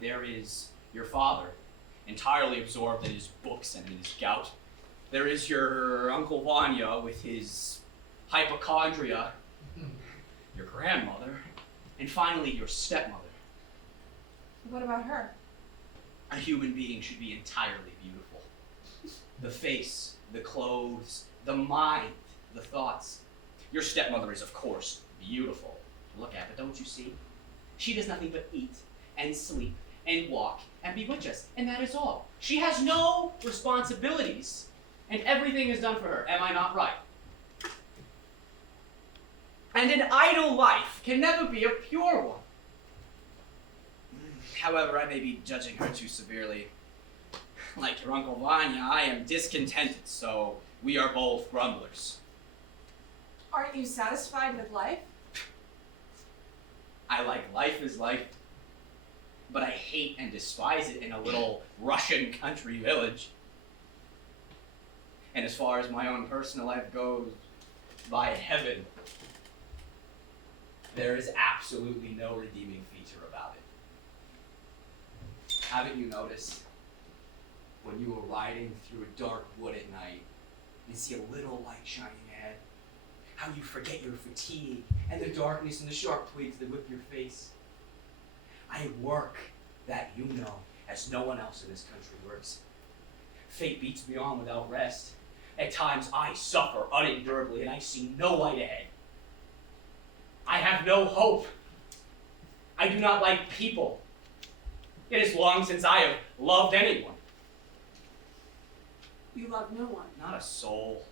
There is your father, entirely absorbed in his books and in his gout. There is your Uncle Vanya with his hypochondria, your grandmother, and finally your stepmother. What about her? A human being should be entirely beautiful. The face, the clothes, the mind, the thoughts. Your stepmother is, of course, beautiful to look at, but don't you see? She does nothing but eat and sleep and walk and bewitch us, and that is all. She has no responsibilities, and everything is done for her. Am I not right? And an idle life can never be a pure one. However, I may be judging her too severely. Like your Uncle Vanya, I am discontented, so we are both grumblers. Aren't you satisfied with life? I like life as life, but I hate and despise it in a little Russian country village. And as far as my own personal life goes, by heaven, there is absolutely no redeeming feature about it. Haven't you noticed when you were riding through a dark wood at night and see a little light shining ahead, how you forget your fatigue and the darkness and the sharp twigs that whip your face? I work that you know as no one else in this country works. Fate beats me on without rest. At times I suffer unendurably and I see no light ahead. I have no hope. I do not like people. It is long since I have loved anyone. You love no one. Not a soul.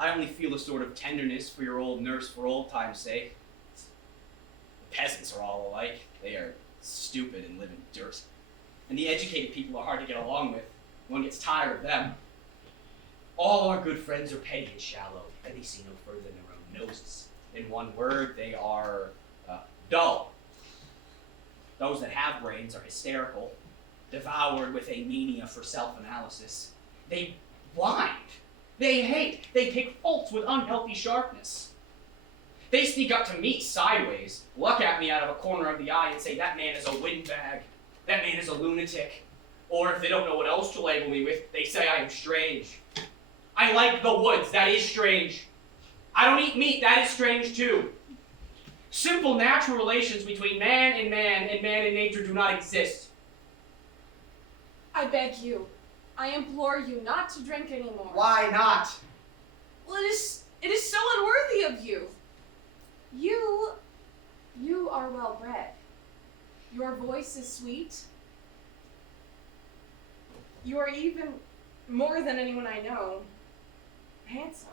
I only feel a sort of tenderness for your old nurse for old time's sake. The peasants are all alike. They are stupid and live in dirt. And the educated people are hard to get along with. One gets tired of them. All our good friends are petty and shallow, and they see no further than their own noses. In one word, they are dull. Those that have brains are hysterical, devoured with a mania for self-analysis. They blind. They hate. They pick faults with unhealthy sharpness. They sneak up to me sideways, look at me out of a corner of the eye and say, that man is a windbag. That man is a lunatic. Or if they don't know what else to label me with, they say I am strange. I like the woods. That is strange. I don't eat meat. That is strange too. Simple natural relations between man and man and nature do not exist. I beg you, I implore you not to drink anymore. Why not? Well, it is so unworthy of you. You are well bred. Your voice is sweet. You are even more than anyone I know, handsome.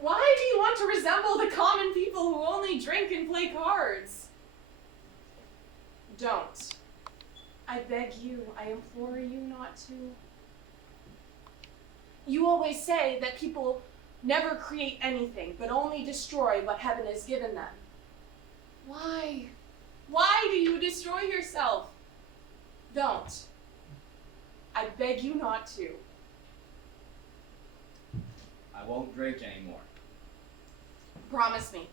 Why do you want to resemble the common people who only drink and play cards? Don't. I beg you, I implore you not to. You always say that people never create anything, but only destroy what heaven has given them. Why? Why do you destroy yourself? Don't. I beg you not to. I won't drink anymore. Promise me.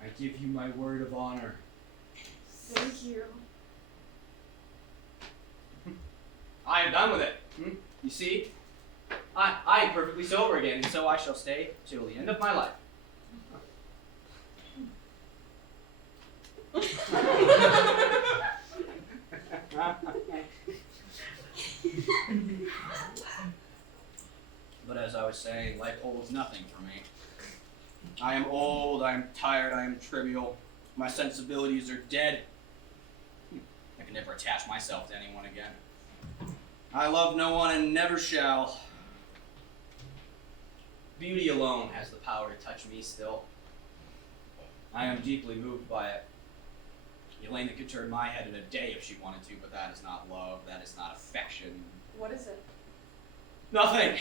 I give you my word of honor. Thank you. I am done with it. You see? I am perfectly sober again, and so I shall stay till the end of my life. But as I was saying, life holds nothing for me. I am old, I am tired, I am trivial. My sensibilities are dead. I can never attach myself to anyone again. I love no one and never shall. Beauty alone has the power to touch me still. I am deeply moved by it. Elena could turn my head in a day if she wanted to, but that is not love, that is not affection. What is it? Nothing.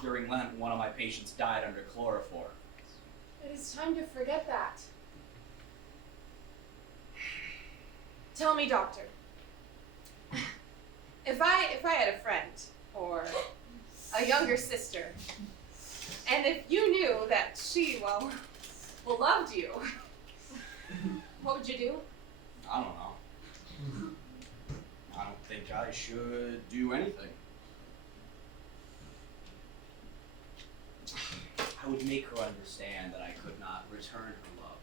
During Lent, one of my patients died under chloroform. It is time to forget that. Tell me, doctor. If I had a friend, or a younger sister, and if you knew that she, well, loved you, what would you do? I don't know. I don't think I should do anything. I would make her understand that I could not return her love.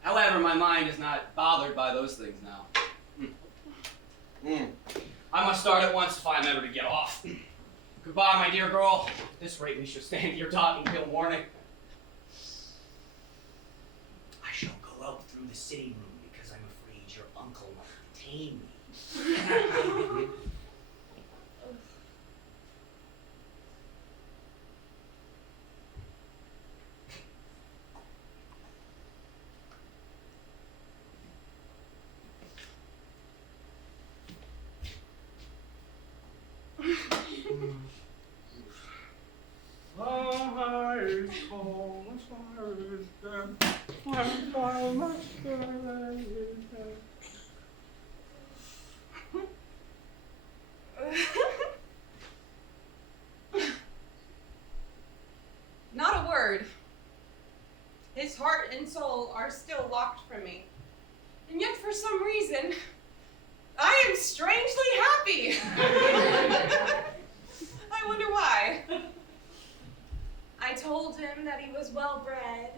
However, my mind is not bothered by those things now. I must start at once if I am ever to get off. Goodbye, my dear girl. At this rate, we shall stand here talking till morning. I shall go out through the sitting room because I'm afraid your uncle might detain me. Not a word. His heart and soul are still locked from me. And yet for some reason, I am strangely happy. I wonder why. I told him that he was well bred,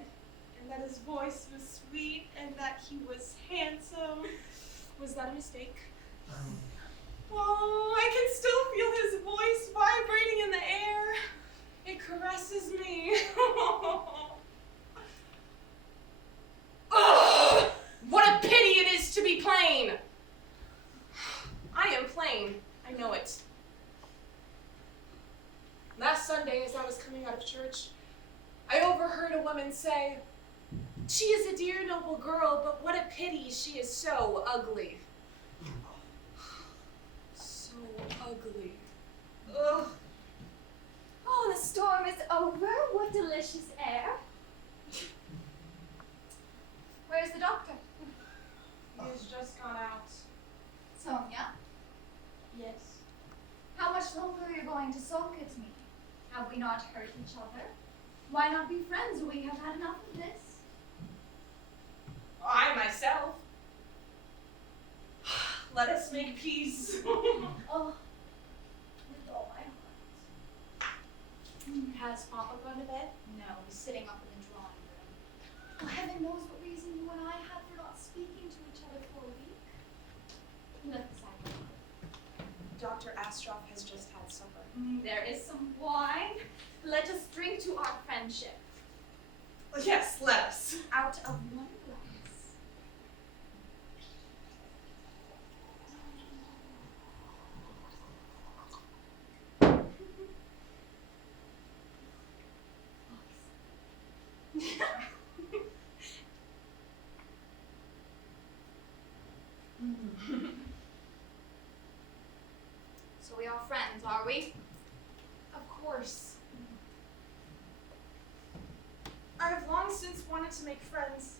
and that his voice was sweet, and that he was handsome. Was that a mistake? Oh, I can still feel his voice vibrating in the air. It caresses me. Ugh! What a pity it is to be plain. I am plain. I know it. Last Sunday, as I was coming out of church, I overheard a woman say, "She is a dear, noble girl, but what a pity she is so ugly." So ugly. Ugh. Oh, the storm is over. What delicious air. Where's the doctor? He has just gone out. Sonia, Yes. how much longer are you going to sulk at me? Have we not hurt each other? Why not be friends? We have had enough of this. I myself. Let us make peace. Oh, with all my heart. Has Papa gone to bed? No, he's sitting up in the drawing room. Oh, heaven knows what reason you and I had for not speaking to each other for a week. Let the side. Dr. Astroff has just had supper. There is some wine. Let us drink to our friendship. Yes, let us. Out of one glass. So we are friends, are we? Of course. I have long since wanted to make friends.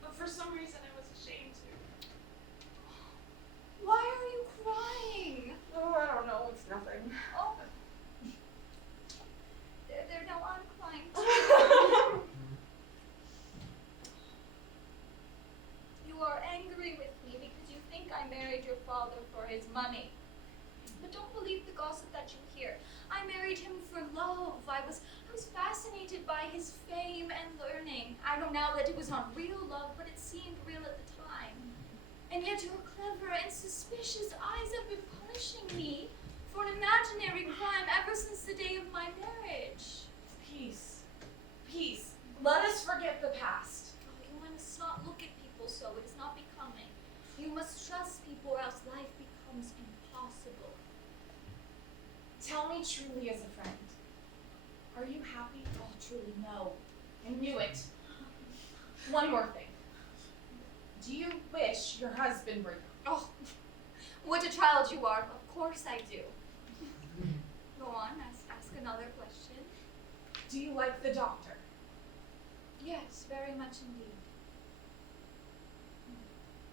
But for some reason I was ashamed to. Why are you crying? Oh, I don't know, it's nothing. Oh. There, no, I'm crying. You are angry with me because you think I married your father for his money. But don't believe the gossip that you hear. I married him for love. I was fascinated fascinated by his fame and learning. I know now that it was not real love, but it seemed real at the time. And yet your clever and suspicious eyes have been punishing me for an imaginary crime ever since the day of my marriage. Peace. Peace. Let us forget the past. Oh, you must not look at people so. It is not becoming. You must trust people or else life becomes impossible. Tell me truly as a friend. Are you happy? Oh, truly, no. I knew it. One more thing. Do you wish your husband were here? Oh, what a child you are. Of course I do. Go on, ask another question. Do you like the doctor? Yes, very much indeed.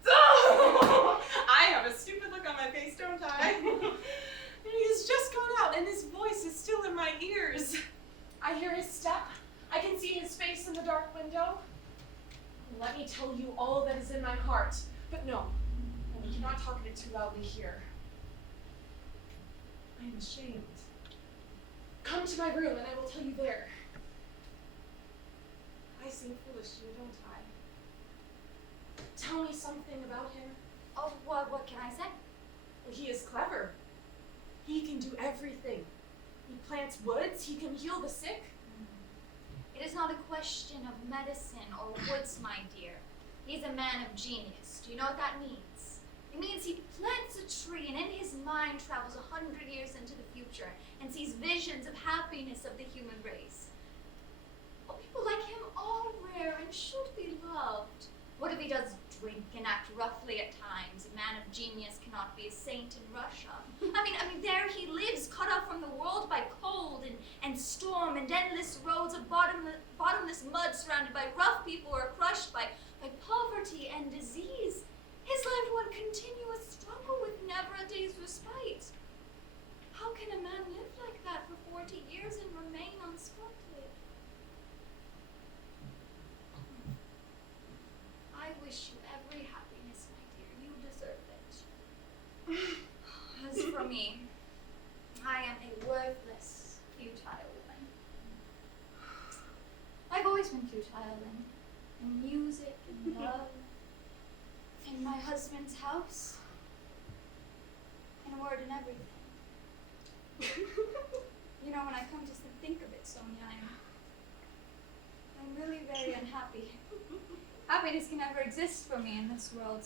I have a stupid look on my face, don't I? He's just gone out and his voice is still in my ears. I hear his step. I can see his face in the dark window. Let me tell you all that is in my heart. But no, we cannot talk of it too loudly here. I am ashamed. Come to my room and I will tell you there. I seem foolish to you, don't I? Tell me something about him. Oh, what can I say? Well, he is clever. He can do everything. He plants woods, he can heal the sick. It is not a question of medicine or woods, my dear. He's a man of genius. Do you know what that means? It means he plants a tree and in his mind travels 100 years into the future and sees visions of happiness of the human race. Oh, people like him are rare and should be loved. What if he does drink and act roughly at times? A man of genius cannot be a saint in Russia. I mean, there he lives, cut off from the world by cold and storm and endless roads of bottomless mud, surrounded by rough people who are crushed by poverty and disease. His life one continuous struggle with never a day's respite. How can a man live like that for 40 years and remain unspoiled? I wish you every happiness, my dear. You deserve it. As for me, I am a worthless, futile woman. I've always been futile in music and love, in my husband's house, in a word, in everything. You know, when I come to think of it, Sonia, I'm really very unhappy. Happiness can never exist for me in this world.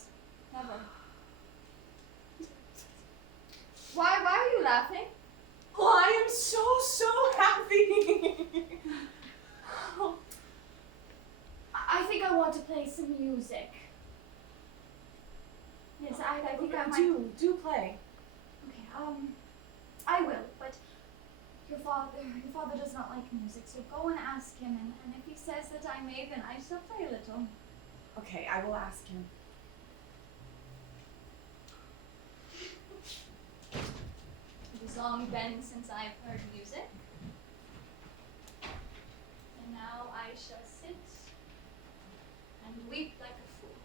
Never. Why are you laughing? Oh, I am so happy. I think I want to play some music. Yes, I think I might. Do play. Okay, I will, but your father does not like music, so go and ask him, and if he says that I may, then I shall play a little. Okay, I will ask him. It has long been since I've heard music, and now I shall sit and weep like a fool.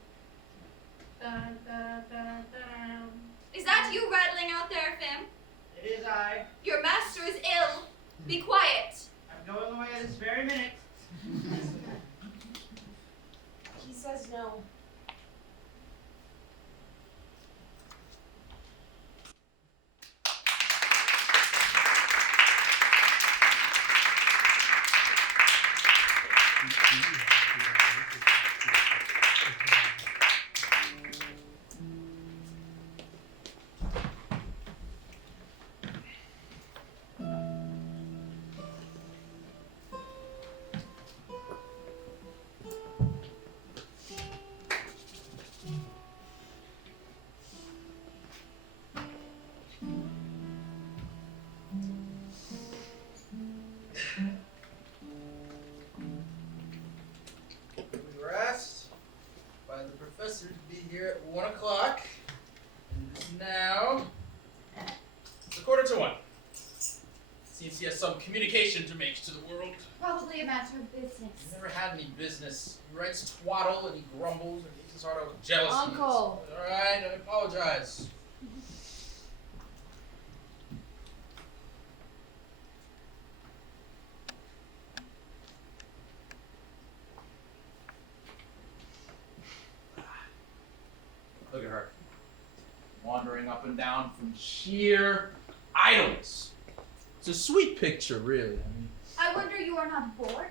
Is that you rattling out there, Fim? It is I. Your master is ill. Be quiet. I'm going away this very minute. He says no. We were asked by the professor to be here at 1 o'clock, and it is now it's 1:45. Seems he has some communication to make to the world. Probably a matter of business. He's never had any business. He writes twaddle and he grumbles and he makes his heart out with jealousy. Uncle. Alright, I apologize. up and down from sheer idleness. It's a sweet picture, really. I wonder you are not bored,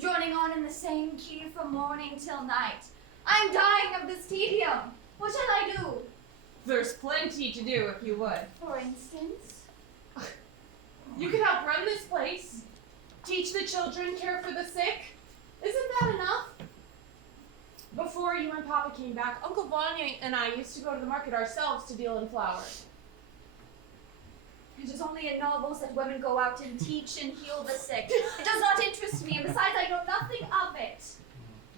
droning on in the same key from morning till night. I'm dying of this tedium. What shall I do? There's plenty to do if you would. For instance? You could help run this place, teach the children, care for the sick. Isn't that enough? Before you and Papa came back, Uncle Vanya and I used to go to the market ourselves to deal in flour. It is only in novels that women go out and teach and heal the sick. It does not interest me, and besides, I know nothing of it.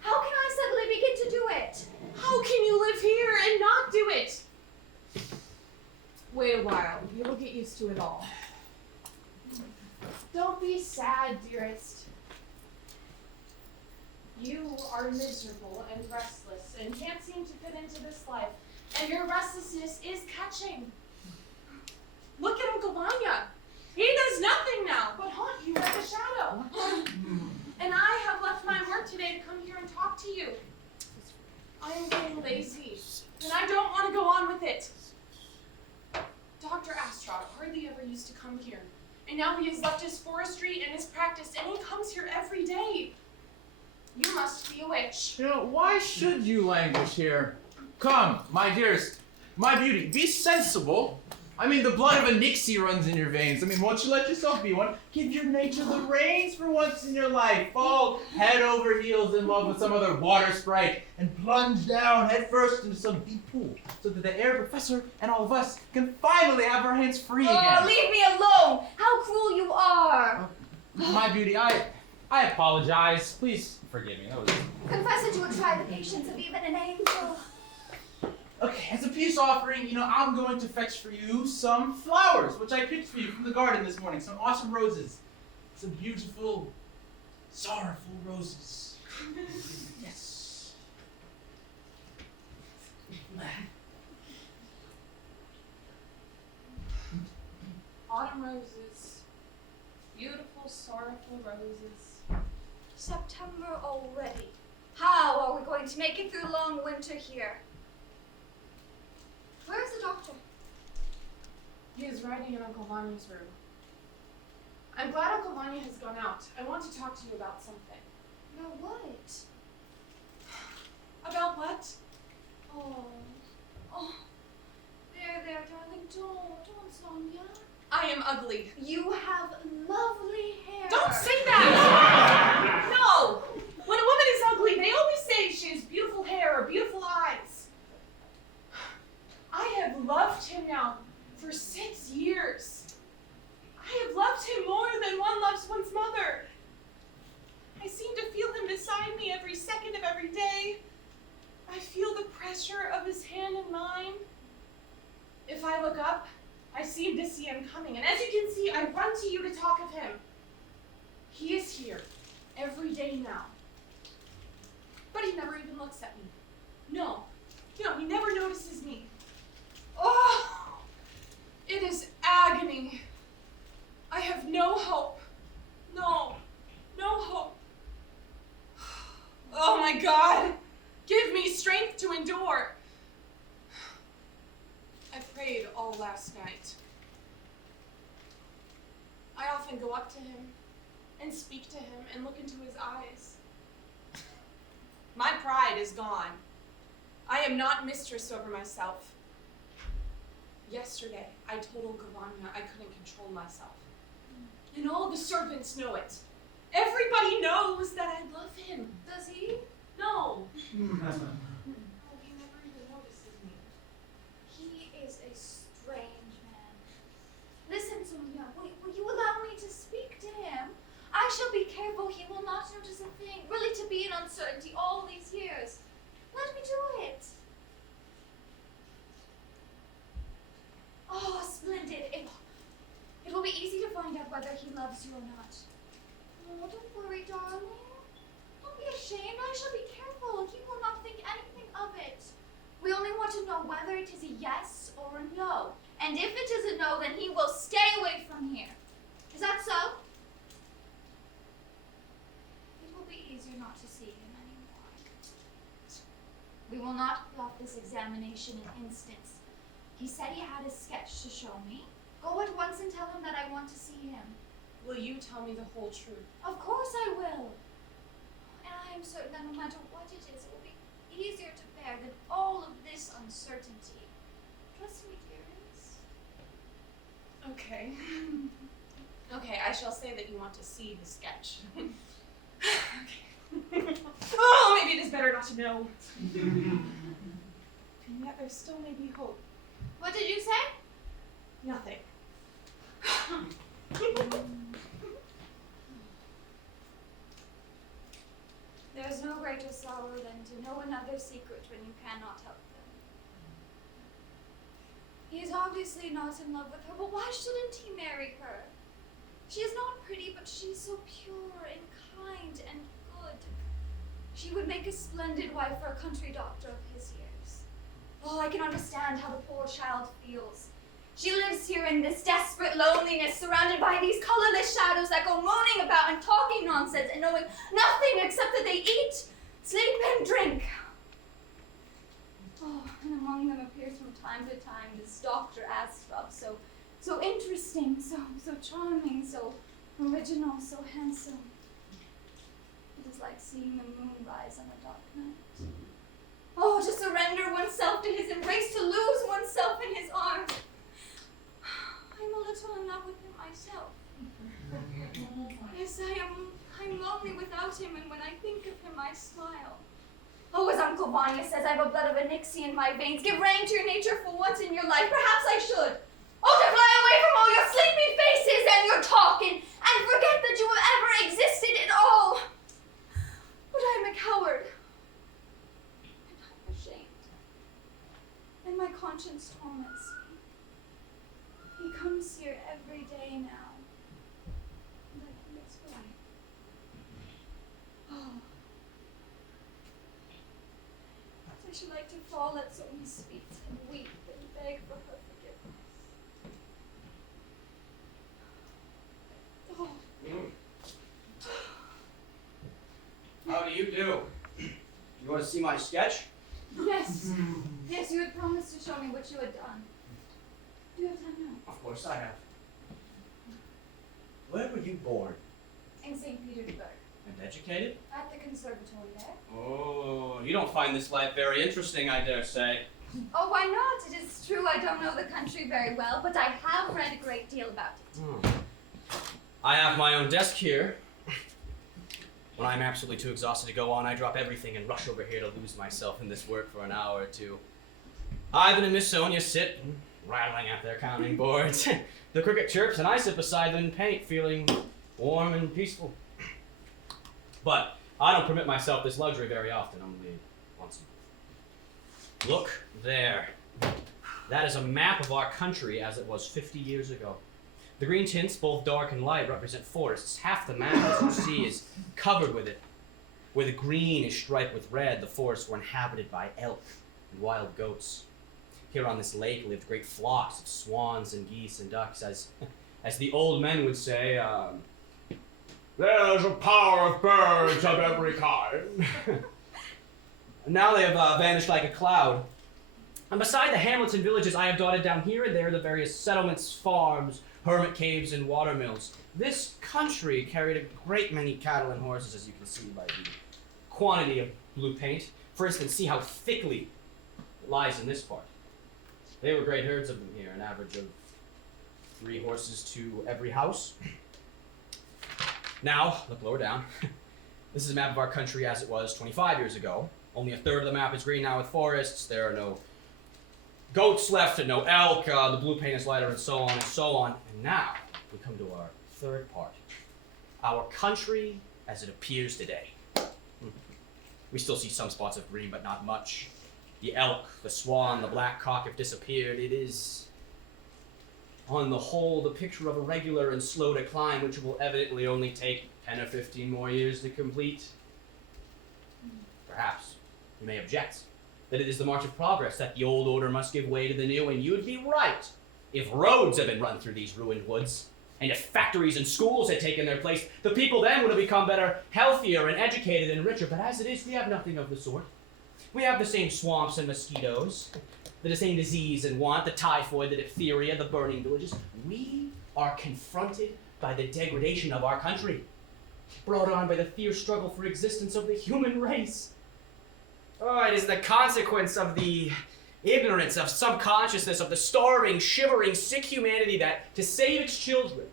How can I suddenly begin to do it? How can you live here and not do it? Wait a while. You will get used to it all. Don't be sad, dearest. You are miserable and restless and can't seem to fit into this life. And your restlessness is catching. Look at Uncle Vanya. He does nothing now but haunt you like a shadow. And I have left my work today to come here and talk to you. I am getting lazy, and I don't want to go on with it. Dr. Astrod hardly ever used to come here, and now he has left his forestry and his practice, and he comes here every day. You must be a witch. Why should you languish here? Come, my dearest, my beauty, be sensible. The blood of a Nixie runs in your veins. Won't you let yourself be one? Give your nature the reins for once in your life. Fall head over heels in love with some other water sprite and plunge down head first into some deep pool so that the air professor and all of us can finally have our hands free again. Oh, leave me alone! How cruel you are! My beauty, I apologize. Please forgive me. Confess that you would try the patience of even an angel. Okay, as a peace offering, I'm going to fetch for you some flowers, which I picked for you from the garden this morning. Some awesome roses. Some beautiful, sorrowful roses. Yes. Autumn roses. Beautiful, sorrowful roses. September already. How are we going to make it through long winter here? Where is the doctor? He is writing in Uncle Vanya's room. I'm glad Uncle Vanya has gone out. I want to talk to you about something. About what? About what? Oh. There, darling. Don't, Sonia. I am ugly. You have lovely hair. Don't say that! No! When a woman is ugly, they always say she has beautiful hair or beautiful eyes. I have loved him now for 6 years. I have loved him more than one loves one's mother. I seem to feel him beside me every second of every day. I feel the pressure of his hand in mine. If I look up, I seem to see him coming, and as you can see, I run to you to talk of him. He is here every day now. But he never even looks at me. No, he never notices me. Oh, it is agony. I have no hope. No hope. Oh my God, give me strength to endure. I prayed all last night. I often go up to him and speak to him and look into his eyes. My pride is gone. I am not mistress over myself. Yesterday, I told Uncle Vanya I couldn't control myself. And all the servants know it. Everybody knows that I love him. Does he? No. He never even notices me. He is a strange man. Listen, Sonia, will you allow me to speak to him? I shall be careful he will not notice a thing. Really to be in uncertainty all these years. Let me do it. Oh, splendid. It will be easy to find out whether he loves you or not. Oh, don't worry, darling. Don't be ashamed. I shall be careful. He will not think anything of it. We only want to know whether it is a yes or a no. And if it is a no, then he will stay away from here. Is that so? It will be easier not to see him anymore. We will not put off this examination an instant. He said he had a sketch to show me. Go at once and tell him that I want to see him. Will you tell me the whole truth? Of course I will. And I am certain that no matter what it is, it will be easier to bear than all of this uncertainty. Trust me, dearest. Okay. Okay, I shall say that you want to see the sketch. Okay. Oh, maybe it is better not to know. And yet there still may be hope. What did you say? Nothing. There is no greater sorrow than to know another's secret when you cannot help them. He is obviously not in love with her, but why shouldn't he marry her? She is not pretty, but she is so pure and kind and good. She would make a splendid wife for a country doctor of his years. Oh, I can understand how the poor child feels. She lives here in this desperate loneliness, surrounded by these colorless shadows that go moaning about and talking nonsense and knowing nothing except that they eat, sleep, and drink. Oh, and among them appears from time to time this Dr. Astrup, so interesting, so charming, so original, so handsome. It is like seeing the moon rise on a dark night. Oh, to surrender oneself to his embrace, to lose oneself in his arms. I'm a little in love with him myself. Yes, I'm lonely without him, and when I think of him, I smile. Oh, as Uncle Vanya says, I have a blood of a Nixie in my veins. Give rein to your nature for once in your life. Perhaps I should. Oh, to fly away from all your sleepy faces and your talk, and forget that you have ever existed at all. But I am a coward. And I'm ashamed. And my conscience torments me. He comes here every day now. And I wonder why. Oh. I should like to fall at Zoe's feet and weep and beg for her forgiveness. Oh. How do you do? You want to see my sketch? Yes. Yes, you had promised to show me what you had done. Do you have time now? Of course I have. Where were you born? In St. Petersburg. And educated? At the conservatory there. Oh, you don't find this life very interesting, I dare say. Oh, why not? It is true I don't know the country very well, but I have read a great deal about it. I have my own desk here. When I'm absolutely too exhausted to go on, I drop everything and rush over here to lose myself in this work for an hour or two. Ivan and Miss Sonia sit rattling at their counting boards. The cricket chirps and I sit beside them and paint, feeling warm and peaceful. But I don't permit myself this luxury very often, only once a month. Look there. That is a map of our country as it was 50 years ago. The green tints, both dark and light, represent forests. Half the map, as you see, is covered with it. Where the green is striped with red, the forests were inhabited by elk and wild goats. Here on this lake lived great flocks of swans and geese and ducks, as the old men would say, there's a power of birds of every kind. Now they have vanished like a cloud. And beside the hamlets and villages, I have dotted down here and there the various settlements, farms, hermit caves, and watermills. This country carried a great many cattle and horses, as you can see by the quantity of blue paint. For instance, see how thickly it lies in this part. They were great herds of them here, an average of 3 horses to every house. Now, look lower down. This is a map of our country as it was 25 years ago. Only a third of the map is green now with forests. There are no goats left and no elk. The blue paint is lighter and so on and so on. And now we come to our third part. Our country as it appears today. We still see some spots of green, but not much. The elk, the swan, the black cock have disappeared. It is, on the whole, the picture of a regular and slow decline, which will evidently only take 10 or 15 more years to complete. Perhaps you may object that it is the march of progress, that the old order must give way to the new, and you'd be right if roads had been run through these ruined woods, and if factories and schools had taken their place. The people then would have become better, healthier, and educated and richer, but as it is, we have nothing of the sort. We have the same swamps and mosquitoes. the insane disease and want, the typhoid, the diphtheria, the burning villages. We are confronted by the degradation of our country, brought on by the fierce struggle for existence of the human race. Oh, it is the consequence of the ignorance of subconsciousness of the starving, shivering, sick humanity that, to save its children,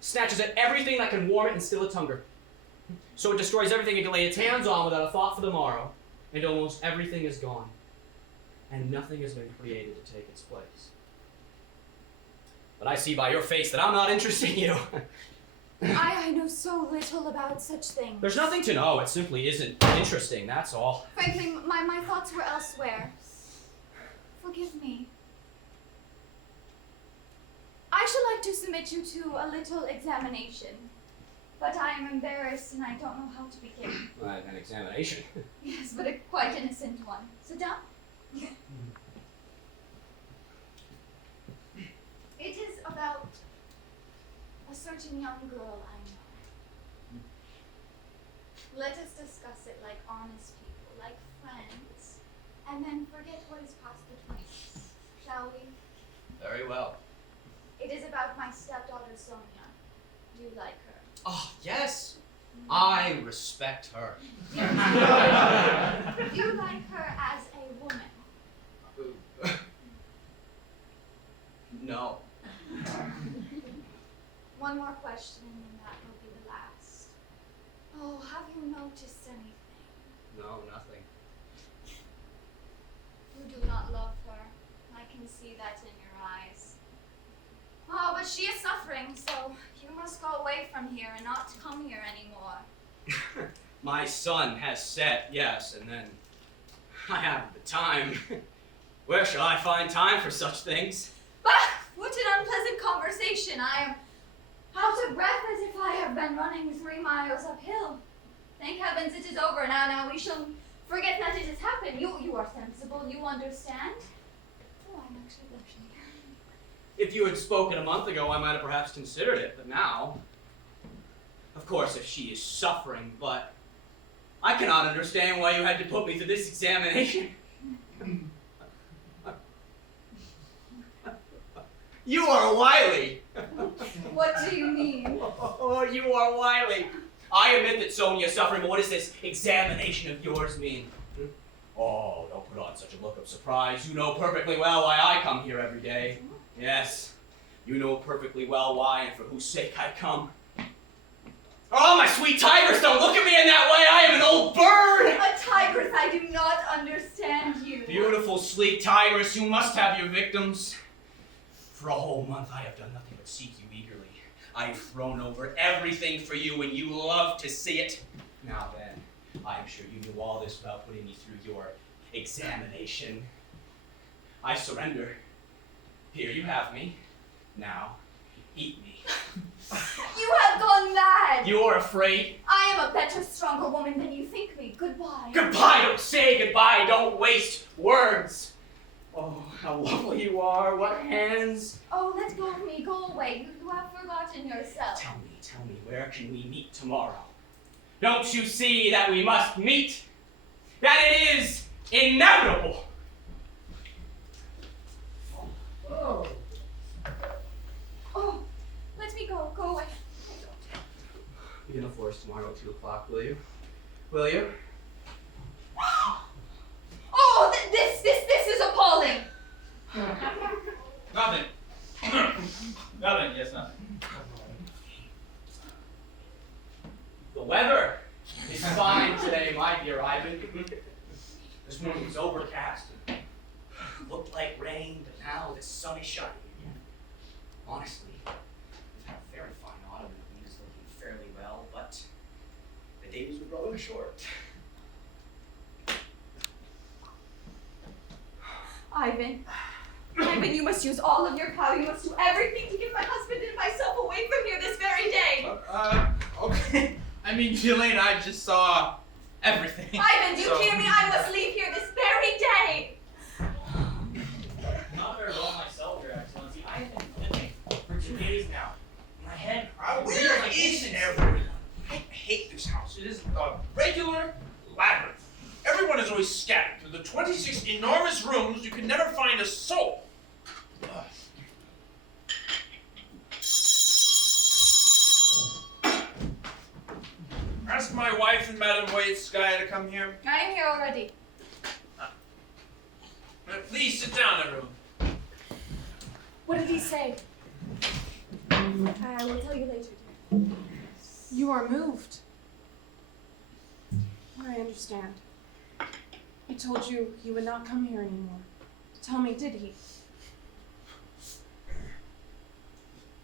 snatches at everything that can warm it and still its hunger. So it destroys everything it can lay its hands on without a thought for the morrow, and almost everything is gone, and nothing has been created to take its place. But I see by your face that I'm not interested in you. I know so little about such things. There's nothing to know, it simply isn't interesting, that's all. Frankly, my thoughts were elsewhere. Forgive me. I should like to submit you to a little examination, but I am embarrassed and I don't know how to begin. An examination? Yes, but a quite innocent one. Sit down. It is about a certain young girl I know. Let us discuss it like honest people, like friends, and then forget what is past between us, shall we? Very well. It is about my stepdaughter Sonia. Do you like her? Oh, yes. I respect her. Do you like her as a woman? No. One more question and that will be the last. Oh, have you noticed anything? No, nothing. You do not love her. I can see that in your eyes. Oh, but she is suffering, so you must go away from here and not come here anymore. My sun has set, yes, and then I haven't the time. Where shall I find time for such things? Bah! What an unpleasant conversation. I am out of breath as if I have been running 3 miles uphill. Thank heavens it is over now. Now we shall forget that it has happened. You are sensible. You understand. Oh, I'm actually blushing. If you had spoken a month ago, I might have perhaps considered it, but now... Of course, if she is suffering, but... I cannot understand why you had to put me through this examination. You are wily! What do you mean? Oh, you are wily. I admit that Sonia is suffering, but what does this examination of yours mean? Oh, don't put on such a look of surprise. You know perfectly well why I come here every day. Yes, you know perfectly well why and for whose sake I come. Oh, my sweet tigress, don't look at me in that way. I am an old bird. A tigress, I do not understand you. Beautiful, sleek tigress, you must have your victims. For a whole month, I have done nothing but seek you eagerly. I have thrown over everything for you, and you love to see it. Now then, I am sure you knew all this without putting me through your examination. I surrender. Here you have me. Now, eat me. You have gone mad. You are afraid? I am a better, stronger woman than you think me. Goodbye. Goodbye, don't say goodbye, don't waste words. Oh, how lovely you are, what hands. Oh, let go of me, go away. You have forgotten yourself. Tell me, where can we meet tomorrow? Don't you see that we must meet? That it is inevitable. Oh. Oh, let me go away. Be in the forest tomorrow at 2 o'clock, will you? Will you? Oh, this is appalling. Nothing. Nothing, yes, nothing. The weather is fine today, my dear Ivan. This morning was overcast and looked like rain, but now the sun is shining again. Honestly, we've had a very fine autumn and the wheat is looking fairly well, but the days are growing short. Ivan, you must use all of your power. You must do everything to get my husband and myself away from here this very day. Okay. I mean, Jillian, I just saw everything. Ivan, do you hear me? I must leave here this very day. Not very well myself, Your Excellency. I have been living for 2 days now. My head Where is everyone? I hate this house. It is a regular labyrinth. Everyone is always scattered through the the 26 enormous rooms, you could never find a soul. Ask my wife and Madame Waitskaya to come here. I am here already. Please sit down, everyone. What did he say? I will tell you later, dear. You are moved. I understand. He told you he would not come here anymore. Tell me, did he?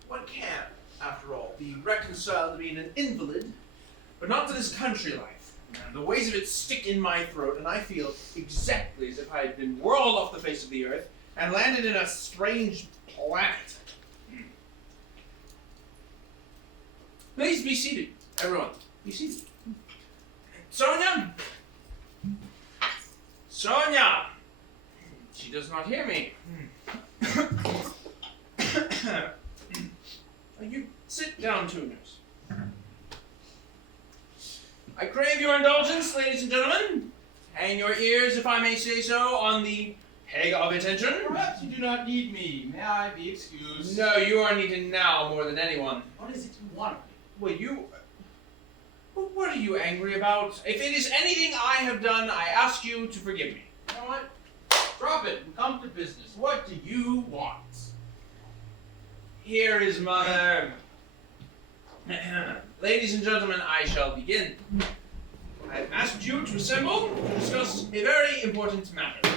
One can, after all, be reconciled to being an invalid, but not to this country life. And the ways of it stick in my throat, and I feel exactly as if I had been whirled off the face of the earth and landed in a strange planet. Please be seated, everyone. Be seated. Sonia! Sonia! She does not hear me. You sit down, tuners. I crave your indulgence, ladies and gentlemen. Hang your ears, if I may say so, on the peg of attention. Perhaps you do not need me. May I be excused? No, you are needed now more than anyone. What is it you want? Well, what are you angry about? If it is anything I have done, I ask you to forgive me. You know what? Drop it and come to business. What do you want? Here is Mother. Ladies and gentlemen, I shall begin. I have asked you to assemble to discuss a very important matter.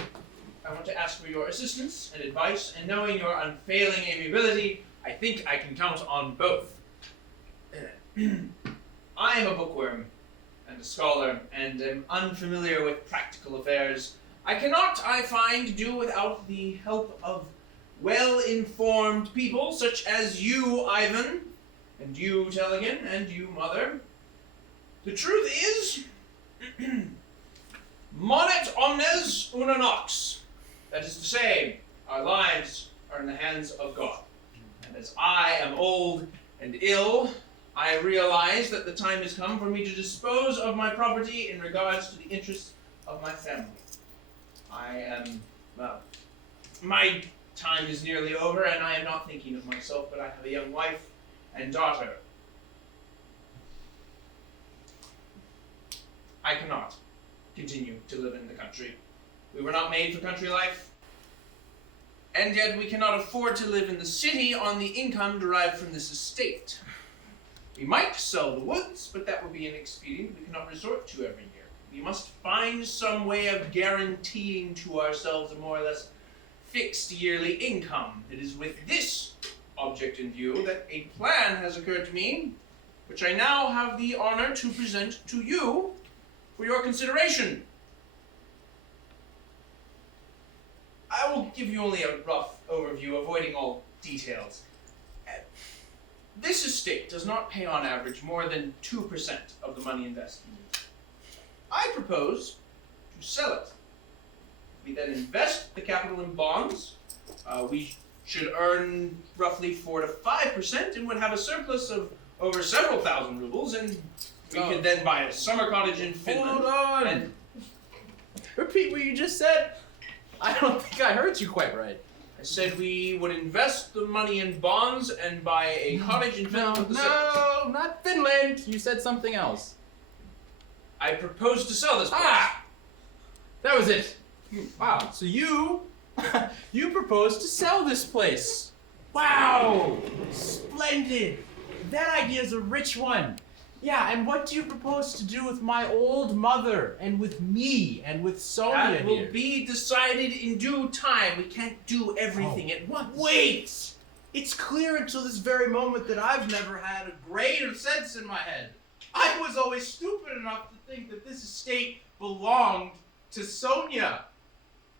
I want to ask for your assistance and advice, and knowing your unfailing amiability, I think I can count on both. I am a bookworm and a scholar, and am unfamiliar with practical affairs. I cannot, I find, do without the help of well-informed people such as you, Ivan, and you, Teligan, and you, Mother. The truth is, monet omnes una nox. That is to say, our lives are in the hands of God. And as I am old and ill, I realize that the time has come for me to dispose of my property in regards to the interests of my family. My time is nearly over, and I am not thinking of myself, but I have a young wife and daughter. I cannot continue to live in the country. We were not made for country life, and yet we cannot afford to live in the city on the income derived from this estate. We might sell the woods, but that would be an expedient we cannot resort to every year. We must find some way of guaranteeing to ourselves a more or less fixed yearly income. It is with this object in view that a plan has occurred to me, which I now have the honor to present to you for your consideration. I will give you only a rough overview, avoiding all details. This estate does not pay on average more than 2% of the money invested. I propose to sell it. We then invest the capital in bonds. We should earn roughly 4 to 5% and would have a surplus of over several thousand rubles, and we could then buy a summer cottage in Finland. Hold on. Repeat what you just said. I don't think I heard you quite right. I said we would invest the money in bonds and buy a cottage in Finland with the surplus. No, not Finland. You said something else. I propose to sell this place. That was it. Wow. So you proposed to sell this place. Wow. Splendid. That idea is a rich one. Yeah, and what do you propose to do with my old mother, and with me, and with Sonia That will here? be decided in due time. We can't do everything at once. Wait! It's clear until this very moment that I've never had a grain of sense in my head. I was always stupid enough to think that this estate belonged to Sonia.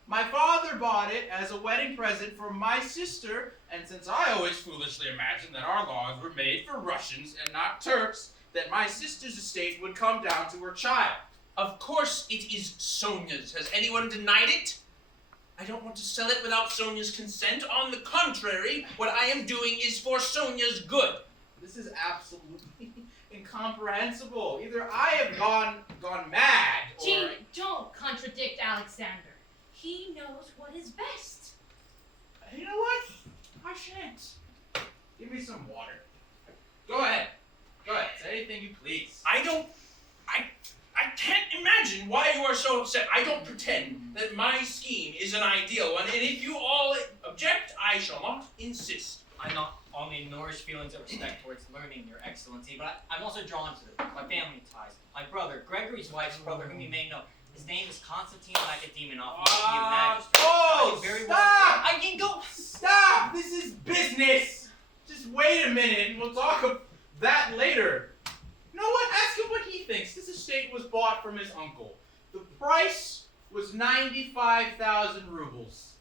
My father bought it as a wedding present for my sister, and since I always foolishly imagined that our laws were made for Russians and not Turks, that my sister's estate would come down to her child. Of course it is Sonia's. Has anyone denied it? I don't want to sell it without Sonia's consent. On the contrary, what I am doing is for Sonia's good. This is absolutely incomprehensible. Either I have gone mad, or... Gene, don't contradict Alexander. He knows what is best. You know what? I shan't. Give me some water. Go ahead. Go ahead. Say anything you please. I can't imagine why you are so upset. I don't pretend that my scheme is an ideal one, and if you all object, I shall not insist. I not only nourish feelings of respect towards learning, Your Excellency, but I'm also drawn to my family ties. My brother, Gregory's wife's brother, whom you may know, his name is Constantine Lacedaemon. Stop! I can go. Stop! This is business. Just wait a minute, and we'll talk of that later. You know what? Ask him what he thinks. This estate was bought from his uncle. The price was 95,000 rubles.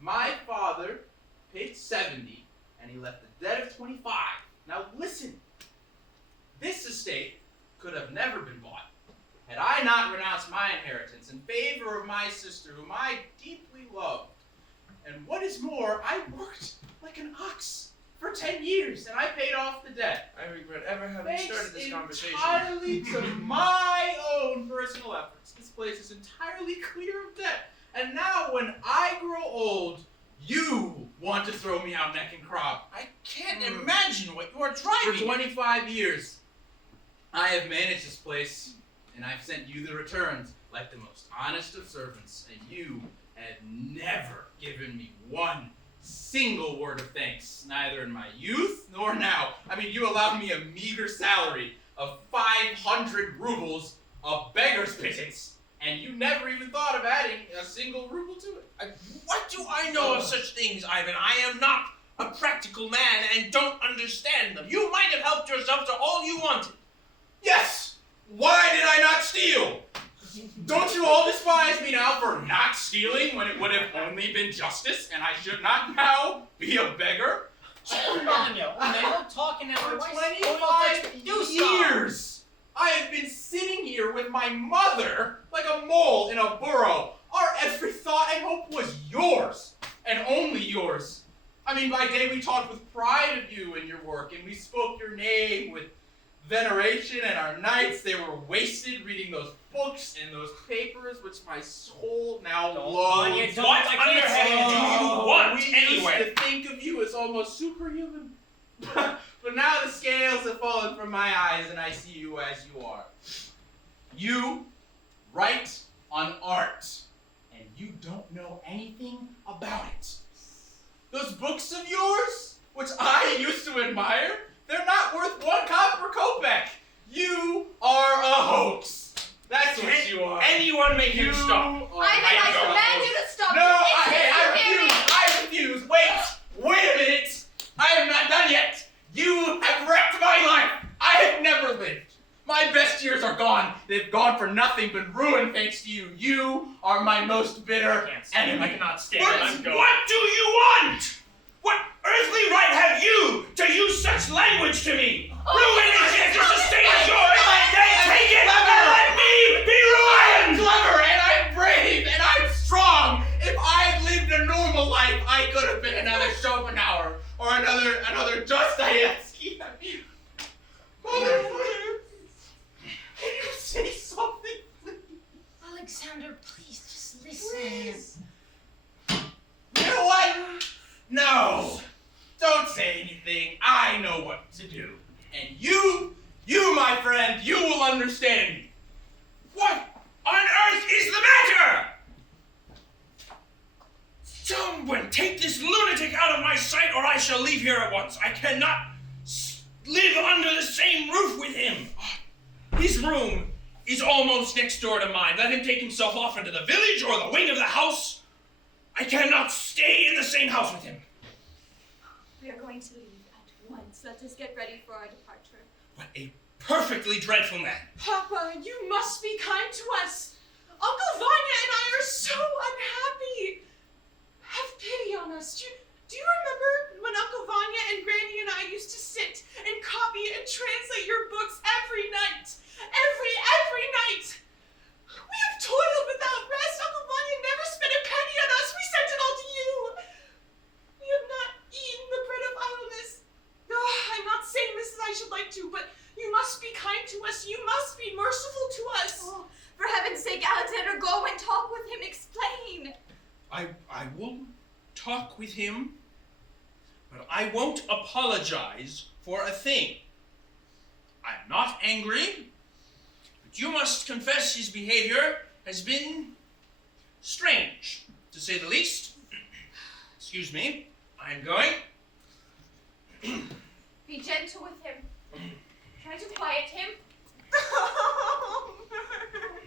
My father paid 70, and he left the debt of 25. Now listen. This estate could have never been bought had I not renounced my inheritance in favor of my sister, whom I deeply loved. And what is more, I worked like an ox for 10 years, and I paid off the debt. I regret ever having started this conversation. Entirely to my own personal efforts. This place is entirely clear of debt. And now when I grow old, you want to throw me out neck and crop. I can't imagine what you are driving. For 25 years, I have managed this place, and I've sent you the returns like the most honest of servants, and you have never given me one single word of thanks, neither in my youth nor now. I mean, you allowed me a meager salary of 500 rubles, a beggar's pittance, and you never even thought of adding a single ruble to it. What do I know of such things, Ivan? I am not a practical man and don't understand them. You might have helped yourself to all you wanted. Yes! Why did I not steal? Don't you all despise me now for not stealing when it would have only been justice, and I should not now be a beggar? Vanya, no talking now. For 25 years, I have been sitting here with my mother like a mole in a burrow. Our every thought and hope was yours, and only yours. I mean, by day we talked with pride of you and your work, and we spoke your name with veneration, and our nights, they were wasted reading those books and those papers, which my soul now loathes. What underhand do you want, We anyway? used to think of you as almost superhuman. But now the scales have fallen from my eyes, and I see you as you are. You write on art, and you don't know anything about it. Those books of yours, which I used to admire, they're not worth one copper kopeck. You are a hoax. That's what you are. Anyone make him stop. I command you to stop. No, I refuse. Wait a minute. I am not done yet. You have wrecked my life. I have never lived. My best years are gone. They've gone for nothing but ruin thanks to you. You are my most bitter enemy. I cannot stand it. I'm going. What do you want? What earthly right have you to use such language to me? Ruin is just a state of yours. Take it and let me be ruined. I'm clever and I'm brave and I'm strong. If I had lived a normal life, I could have been another Schopenhauer or another Dostoevsky. I mean, motherfucker, can you say something, please? Alexander, please just listen. Please. You know what? No, don't say anything. I know what to do. And you, my friend, you will understand me. What on earth is the matter? Someone take this lunatic out of my sight or I shall leave here at once. I cannot live under the same roof with him. His room is almost next door to mine. Let him take himself off into the village or the wing of the house. I cannot stay in the same house with him. We are going to leave at once. Let us get ready for our departure. What a perfectly dreadful man. Papa, you must be kind to us. Uncle Vanya and I are so unhappy. Have pity on us. Do you remember when Uncle Vanya and Granny and I used to sit and copy and translate your books every night? Every night. We have toiled without rest. Uncle Vanya never spent a penny on us. We sent it all to you. We have not eaten the bread of idleness. I'm not saying this as I should like to, but you must be kind to us. You must be merciful to us. Oh, for heaven's sake, Alexander, go and talk with him. Explain. talk with him, but I won't apologize for a thing. I'm not angry, but you must confess his behavior has been strange, to say the least. Excuse me, I'm going. Be gentle with him. Try to quiet him.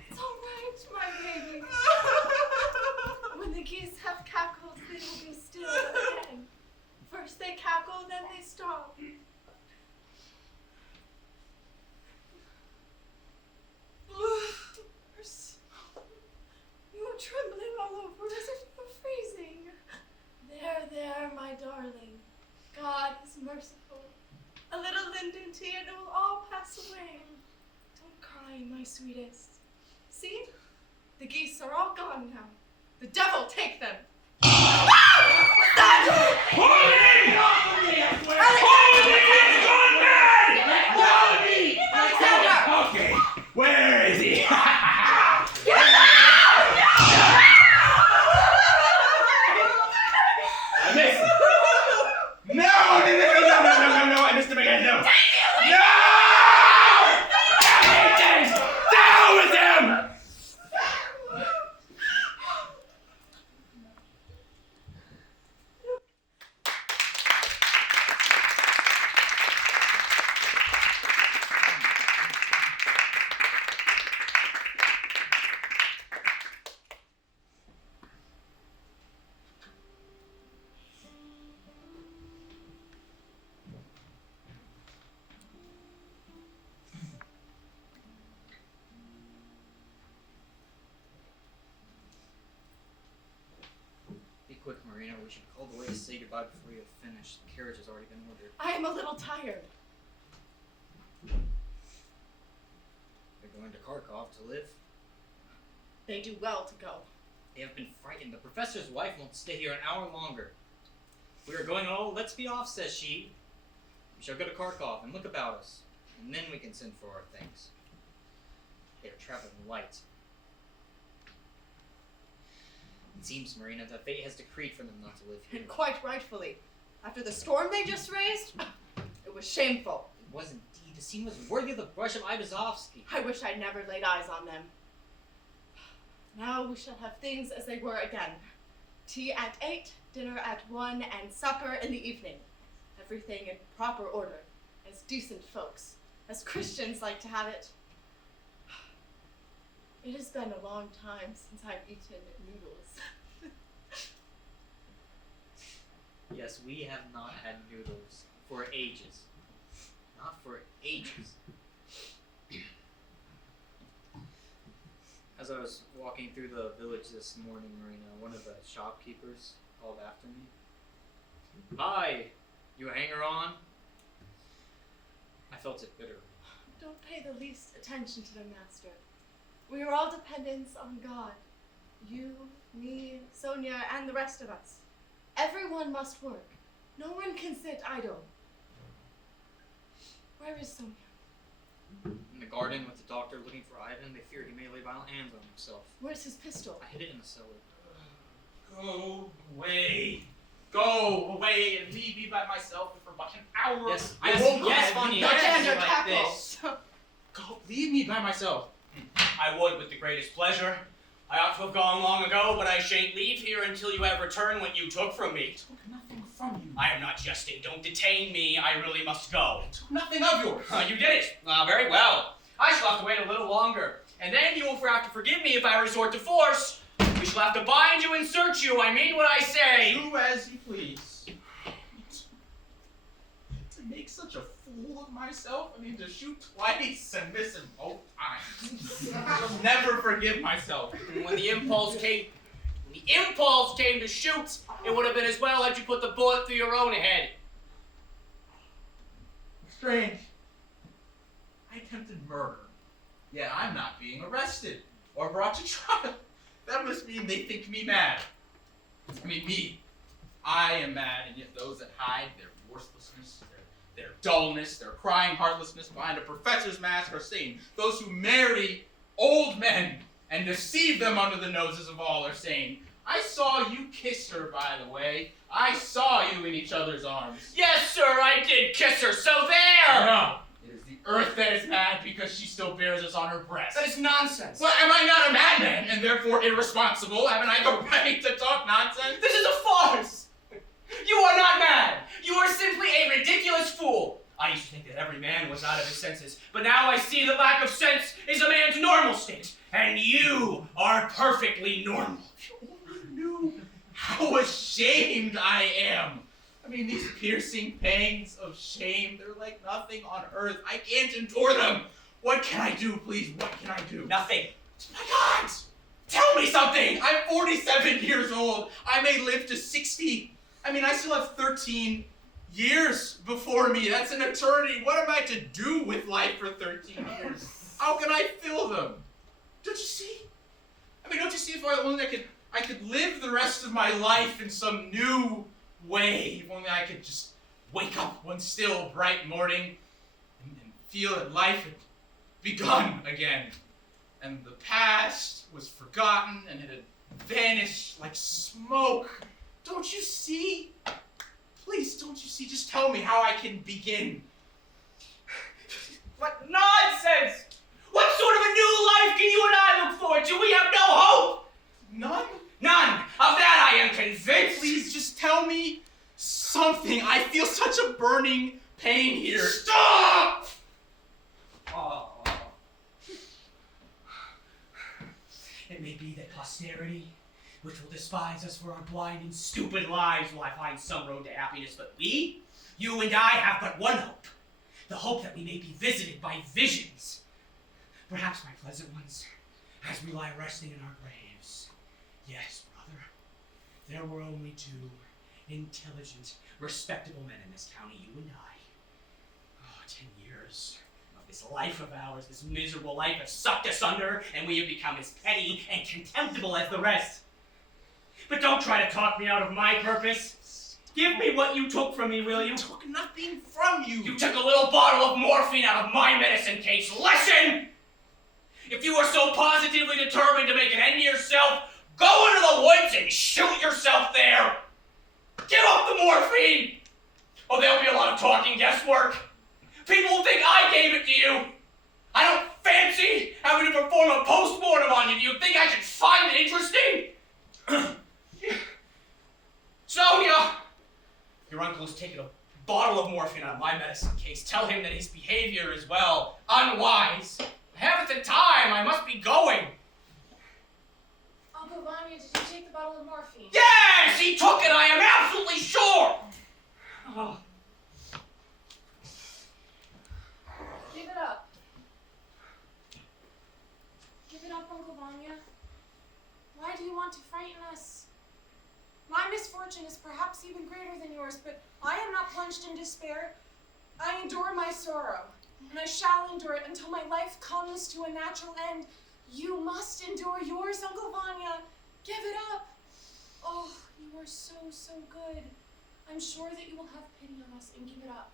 It's all right, my baby. When the geese have cackled, they will be still again. First they cackle, then they stop. You are trembling all over as if you were freezing. There, my darling. God is merciful. A little linden tea and it will all pass away. Don't cry, my sweetest. See? The geese are all gone now. The devil take them. Okay, where is he? I missed him. No, I missed him again, no. No! James, down with him! Be quick, Marina. We should call the way to say goodbye before you have finished. The carriage has already been ordered. I am a little tired. They're going to Kharkov to live. They do well to go. They have been frightened. The professor's wife won't stay here an hour longer. We are going all, let's be off, says she. We shall go to Kharkov and look about us, and then we can send for our things. They are traveling light. It seems, Marina, that fate has decreed for them not to live here. And quite rightfully. After the storm they just raised, it was shameful. It was indeed. The scene was worthy of the brush of Ibazovsky. I wish I'd never laid eyes on them. Now we shall have things as they were again. Tea at 8, dinner at 1, and supper in the evening. Everything in proper order, as decent folks, as Christians like to have it. It has been a long time since I've eaten noodles. Yes, we have not had noodles for ages. Not for ages. As I was walking through the village this morning, Marina, one of the shopkeepers called after me. Hi, you a hanger-on? I felt it bitterly. Don't pay the least attention to them, Master. We are all dependents on God. You, me, Sonia, and the rest of us. Everyone must work. No one can sit idle. Where is Sonia? In the garden with the doctor looking for Ivan, they fear he may lay violent hands on himself. Where's his pistol? I hid it in the cellar. Go away. Go away and leave me by myself for about an hour. Yes, I yes, won't yes, have Vanya, you yes. dancing Under like tackle. this. Go, leave me by myself. I would with the greatest pleasure. I ought to have gone long ago, but I shan't leave here until you have returned what you took from me. I took nothing from you. I am not jesting. Don't detain me. I really must go. I took nothing of yours. You did it. Very well. I shall have to wait a little longer. And then you will have to forgive me if I resort to force. We shall have to bind you and search you. I mean what I say. Do as you please. To make such a fool of myself, I mean to shoot twice and miss him both times. I'll never forgive myself. When the impulse came to shoot, it would have been as well had you put the bullet through your own head. Strange. I attempted murder, yet I'm not being arrested or brought to trial. That must mean they think me mad. I mean me. I am mad, and yet those that hide their worthlessness, their dullness, their crying heartlessness behind a professor's mask are sane. Those who marry old men and deceive them under the noses of all are sane. I saw you kiss her, by the way. I saw you in each other's arms. Yes, sir, I did kiss her, so there! No, it is the earth that is mad because she still bears us on her breast. That is nonsense. Well, am I not a madman and therefore irresponsible? Haven't I the right to talk nonsense? This is a farce! You are not mad! You are simply a ridiculous fool! I used to think that every man was out of his senses, but now I see that lack of sense is a man's normal state, and you are perfectly normal. If you only knew how ashamed I am. I mean, these piercing pangs of shame, they're like nothing on earth. I can't endure them. What can I do, please? What can I do? Nothing. My God! Tell me something! I'm 47 years old. I may live to 60. I mean, I still have 13 years before me. That's an eternity. What am I to do with life for 13 years? How can I fill them? Don't you see? I mean, don't you see if only I could live the rest of my life in some new way. If only I could just wake up one still bright morning and feel that life had begun again. And the past was forgotten and it had vanished like smoke. Don't you see? Please, don't you see? Just tell me how I can begin. What nonsense! What sort of a new life can you and I look forward to? We have no hope! None? None! Of that I am convinced! Please, just tell me something. I feel such a burning pain here. Stop! Oh. It may be that posterity, which will despise us for our blind and stupid lives, will find some road to happiness, but we, you and I, have but one hope. The hope that we may be visited by visions. Perhaps my pleasant ones, as we lie resting in our graves. Yes, brother, there were only 2 intelligent, respectable men in this county, you and I. Oh, 10 years of this life of ours, this miserable life has sucked us under, and we have become as petty and contemptible as the rest. But don't try to talk me out of my purpose. Give me what you took from me, will you? I took nothing from you. You took a little bottle of morphine out of my medicine case. Listen! If you are so positively determined to make an end to yourself, go into the woods and shoot yourself there. Give up the morphine. Oh, there'll be a lot of talking guesswork. People will think I gave it to you. I don't fancy having to perform a post-mortem on you. Do you think I should find it interesting? Sonia! Your uncle has taken a bottle of morphine out of my medicine case. Tell him that his behavior is, well, unwise. I haven't the time. I must be going. Uncle Vanya, did you take the bottle of morphine? Yes, he took it. I am absolutely sure. Oh. Give it up. Give it up, Uncle Vanya. Why do you want to frighten us? My misfortune is perhaps even greater than yours, but I am not plunged in despair. I endure my sorrow, and I shall endure it until my life comes to a natural end. You must endure yours, Uncle Vanya. Give it up. Oh, you are so, so good. I'm sure that you will have pity on us and give it up.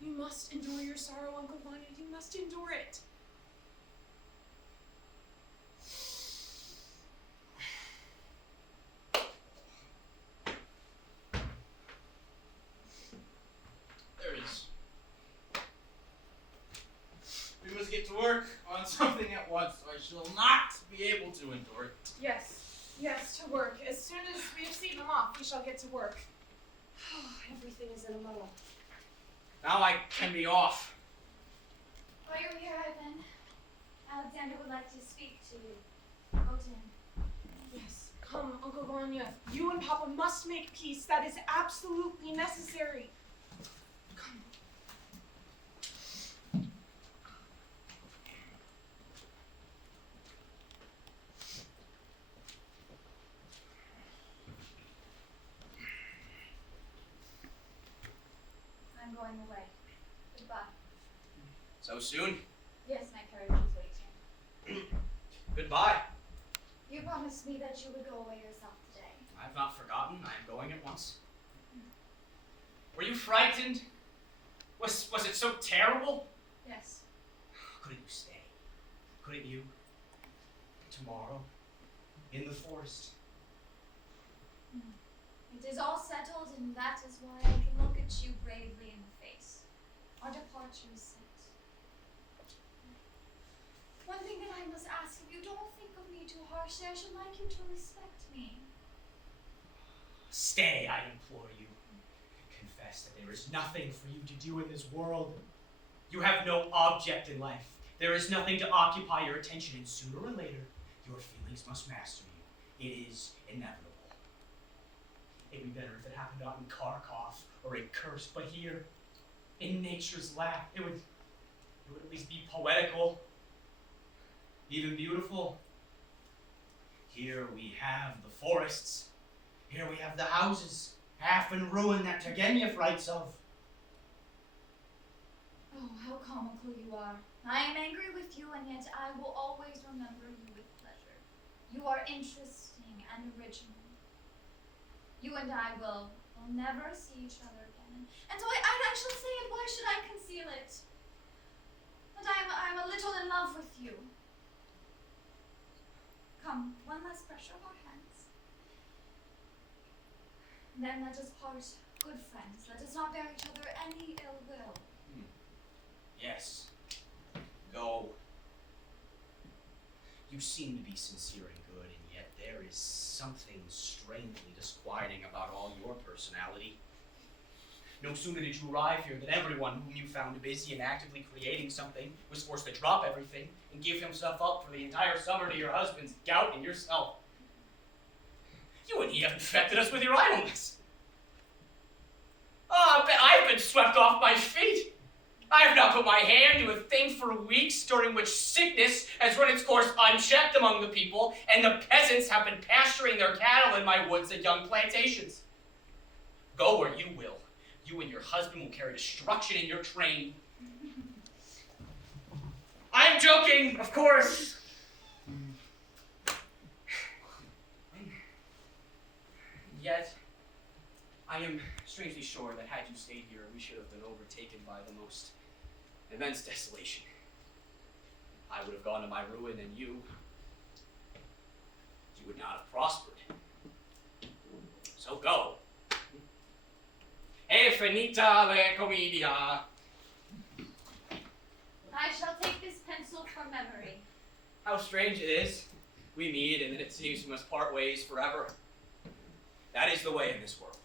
You must endure your sorrow, Uncle Vanya. You must endure it. There it is. We must get to work on something at once, or I shall not be able to endure it. Yes, to work. As soon as we have seen them off, we shall get to work. Oh, everything is in a muddle. Now I can be off. While you're here, Ivan, Alexander would like to speak to you. Go to him. Yes, come, Uncle Vanya. You and Papa must make peace. That is absolutely necessary. Come. I'm going away. Goodbye. So soon? Yes, my carriage is waiting. Goodbye. You promised me that you would go away yourself today. I've not forgotten. I am going at once. Were you frightened? Was it so terrible? Yes. Couldn't you stay? Couldn't you? Tomorrow? In the forest? It is all settled, and that is why I can look at you bravely in the face. Our departure is set. One thing that I must ask of you, don't think of me too harshly. I should like you to respect me. Stay, I implore you. Confess that there is nothing for you to do in this world. You have no object in life. There is nothing to occupy your attention, and sooner or later, your feelings must master you. It is inevitable. It'd be better if it happened out in Kharkov or in Kursk, but here, in nature's lap, it would at least be poetical, even beautiful. Here we have the forests. Here we have the houses, half in ruin that Turgenev writes of. Oh, how comical you are. I am angry with you, and yet I will always remember you with pleasure. You are interesting and original. You and I will never see each other again. And so I'd actually say it, why should I conceal it? But I'm a little in love with you. Come, one last pressure of our hands. Then let us part good friends. Let us not bear each other any ill will. Yes. Go. You seem to be sincere and good, and yet there is something strangely disquieting about all your personality. No sooner did you arrive here than everyone whom you found busy and actively creating something was forced to drop everything and give himself up for the entire summer to your husband's gout and yourself. You and he have infected us with your idleness. Oh, I've been swept off my feet. I have not put my hand to a thing for weeks, during which sickness has run its course unchecked among the people, and the peasants have been pasturing their cattle in my woods and young plantations. Go where you will. You and your husband will carry destruction in your train. I'm joking, of course. Yet, I am strangely sure that had you stayed here, we should have been overtaken by the most immense desolation. I would have gone to my ruin, and you would not have prospered. So go. E finita la commedia. I shall take this pencil for memory. How strange it is. We meet, and then it seems we must part ways forever. That is the way in this world.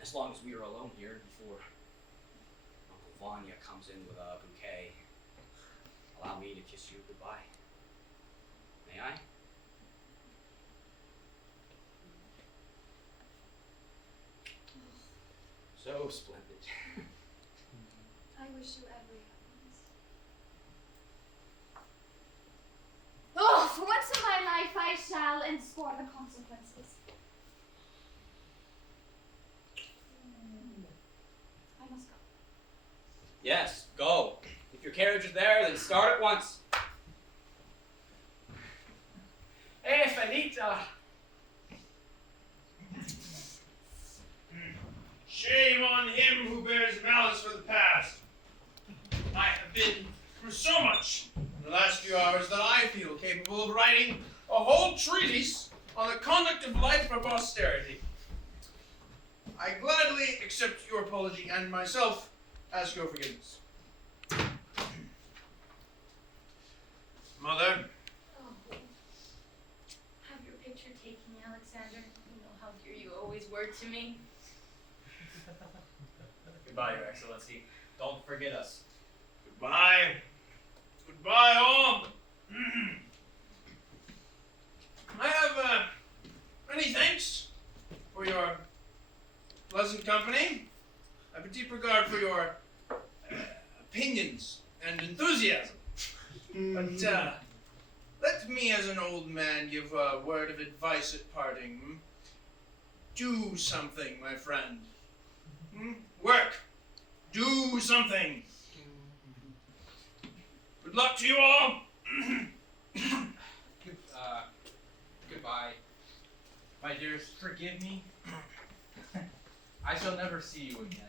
As long as we are alone here before Uncle Vanya comes in with a bouquet, allow me to kiss you goodbye. May I? So splendid. I wish you every happiness. Oh, for once in my life I shall scorn the consequences. I must go. Yes, go. If your carriage is there, then start at once. Hey, Fanita. Shame on him who bears malice for the past. I have been through so much in the last few hours that I feel capable of writing a whole treatise on the conduct of life for posterity. I gladly accept your apology and myself ask your forgiveness. Mother. Oh, have your picture taken, Alexander. You know how dear you always were to me. Goodbye, Your Excellency. Don't forget us. Goodbye. Goodbye, all. I have many thanks for your pleasant company. I have a deep regard for your opinions and enthusiasm. But let me, as an old man, give a word of advice at parting. Do something, my friend. Work. Do something. Good luck to you all. Goodbye. My dears, forgive me. I shall never see you again.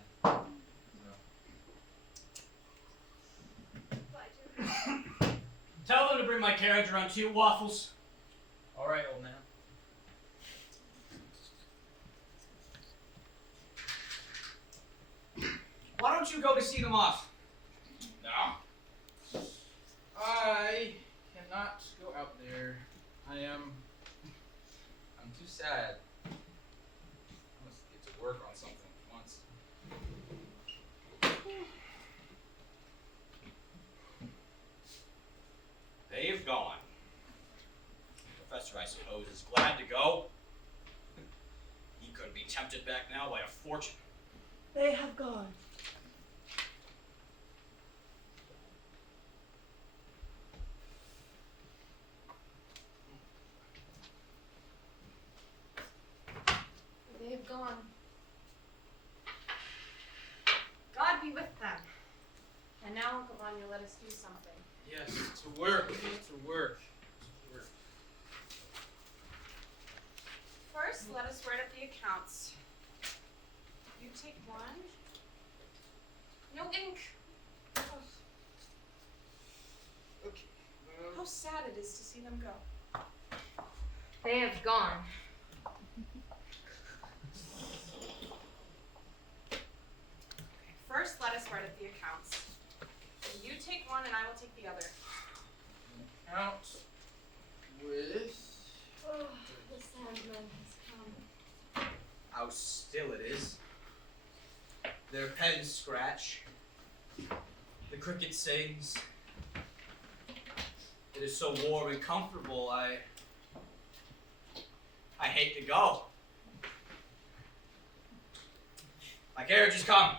Tell them to bring my carriage around 2 waffles. All right, old man. Why don't you go to see them off? No. I cannot go out there. I'm too sad. I must get to work on something at once. They've gone. The professor, I suppose, is glad to go. He couldn't be tempted back now by a fortune. They have gone. They have gone. God be with them. And now, Uncle Vanya, let us do something. Yes, to work, to work, to work. First, let us write up the accounts. You take one. No ink. Ugh. Okay. How sad it is to see them go. They have gone. First, let us write up the accounts. You take one and I will take the other. Count with. Oh, the Sandman has come. How still it is. Their pens scratch. The cricket sings. It is so warm and comfortable, I hate to go. My carriage has come.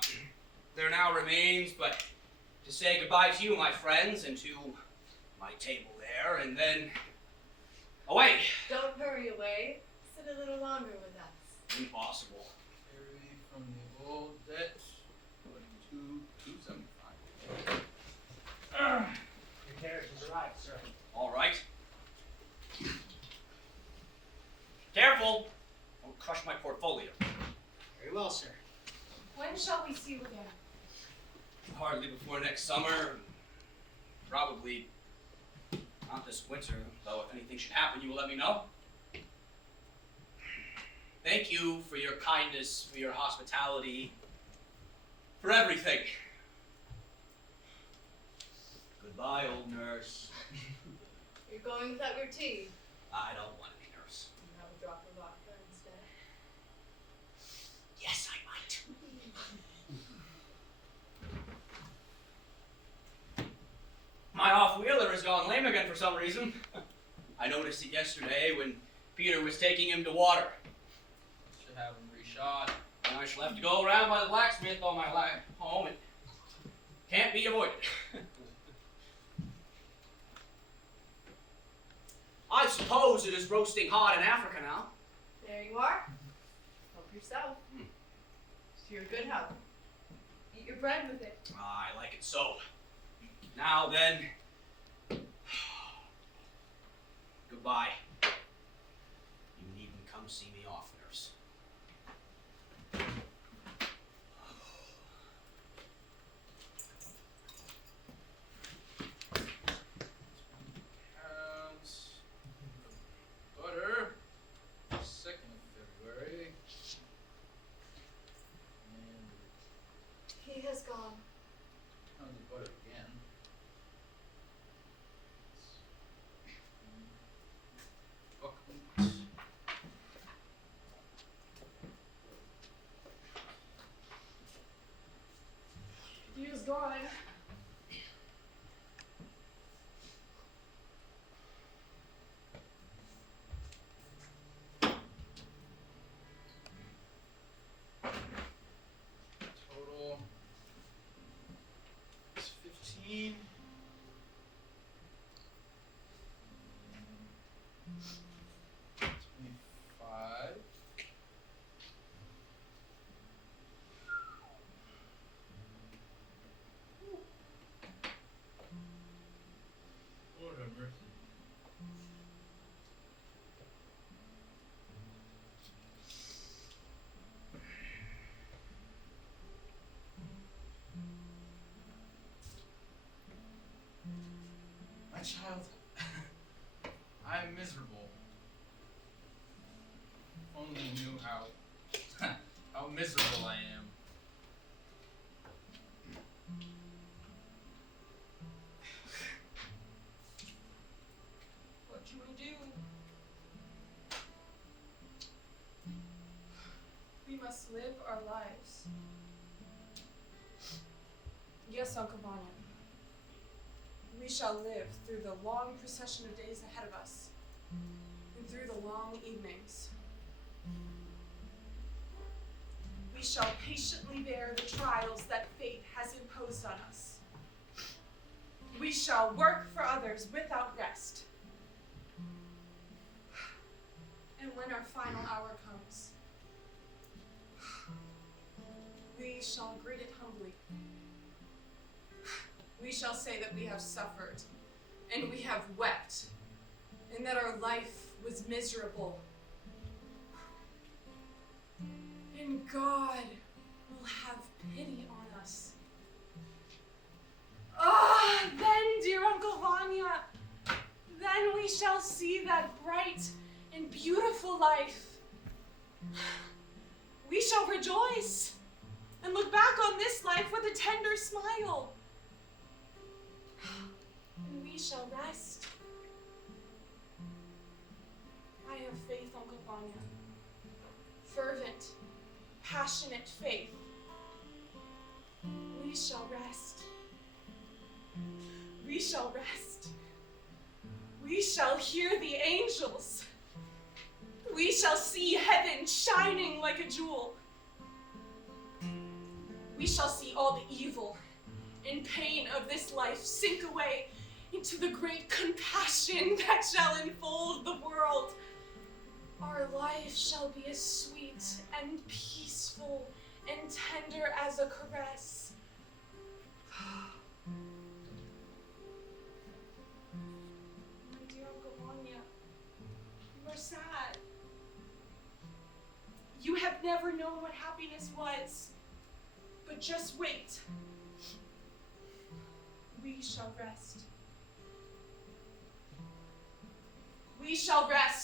There now remains but to say goodbye to you, my friends, and to my table there, and then away. Don't hurry away. Sit a little longer with us. Impossible. Carry from the old debt. 275. Your carriage has arrived, sir. All right. Careful! Don't crush my portfolio. Very well, sir. When shall we see you again? Hardly before next summer. Probably not this winter, though if anything should happen, you will let me know. Thank you for your kindness, for your hospitality, for everything. Goodbye, old nurse. You're going without your tea. I don't want to be nurse. You have a drop of vodka instead. Yes, I might. My off-wheeler has gone lame again for some reason. I noticed it yesterday when Peter was taking him to water. Should have him reshot. And I shall have to go around by the blacksmith on my way home. It can't be avoided. I suppose it is roasting hot in Africa now. There you are. Help yourself. It's to your good health. Eat your bread with it. I like it so. Now then, goodbye. You needn't come see me off, nurse. Pounds. Butter. 2nd of February. And He has gone. pounds of butter again. Buckwheat. He is gone. Total is 15. $25. Lord have mercy. My child, I'm miserable. only knew how how miserable I am. What can we do? We must live our lives. Yes, Uncle Vanya. We shall live through the long procession of days ahead of us, and through the long evenings. We shall patiently bear the trials that fate has imposed on us. We shall work for others without rest. And when our final hour comes, we shall greet it humbly. We shall say that we have suffered, and we have wept, and that our life was miserable. And God will have pity on us. Ah, then, dear Uncle Vanya, then we shall see that bright and beautiful life. We shall rejoice and look back on this life with a tender smile. And we shall rest. I have faith, Uncle Vanya. Fervent, passionate faith. We shall rest. We shall rest. We shall hear the angels. We shall see heaven shining like a jewel. We shall see all the evil and pain of this life sink away into the great compassion that shall enfold the world. Our life shall be as sweet and peaceful and tender as a caress. My dear Uncle Vanya, you are sad. You have never known what happiness was. But just wait. We shall rest. We shall rest.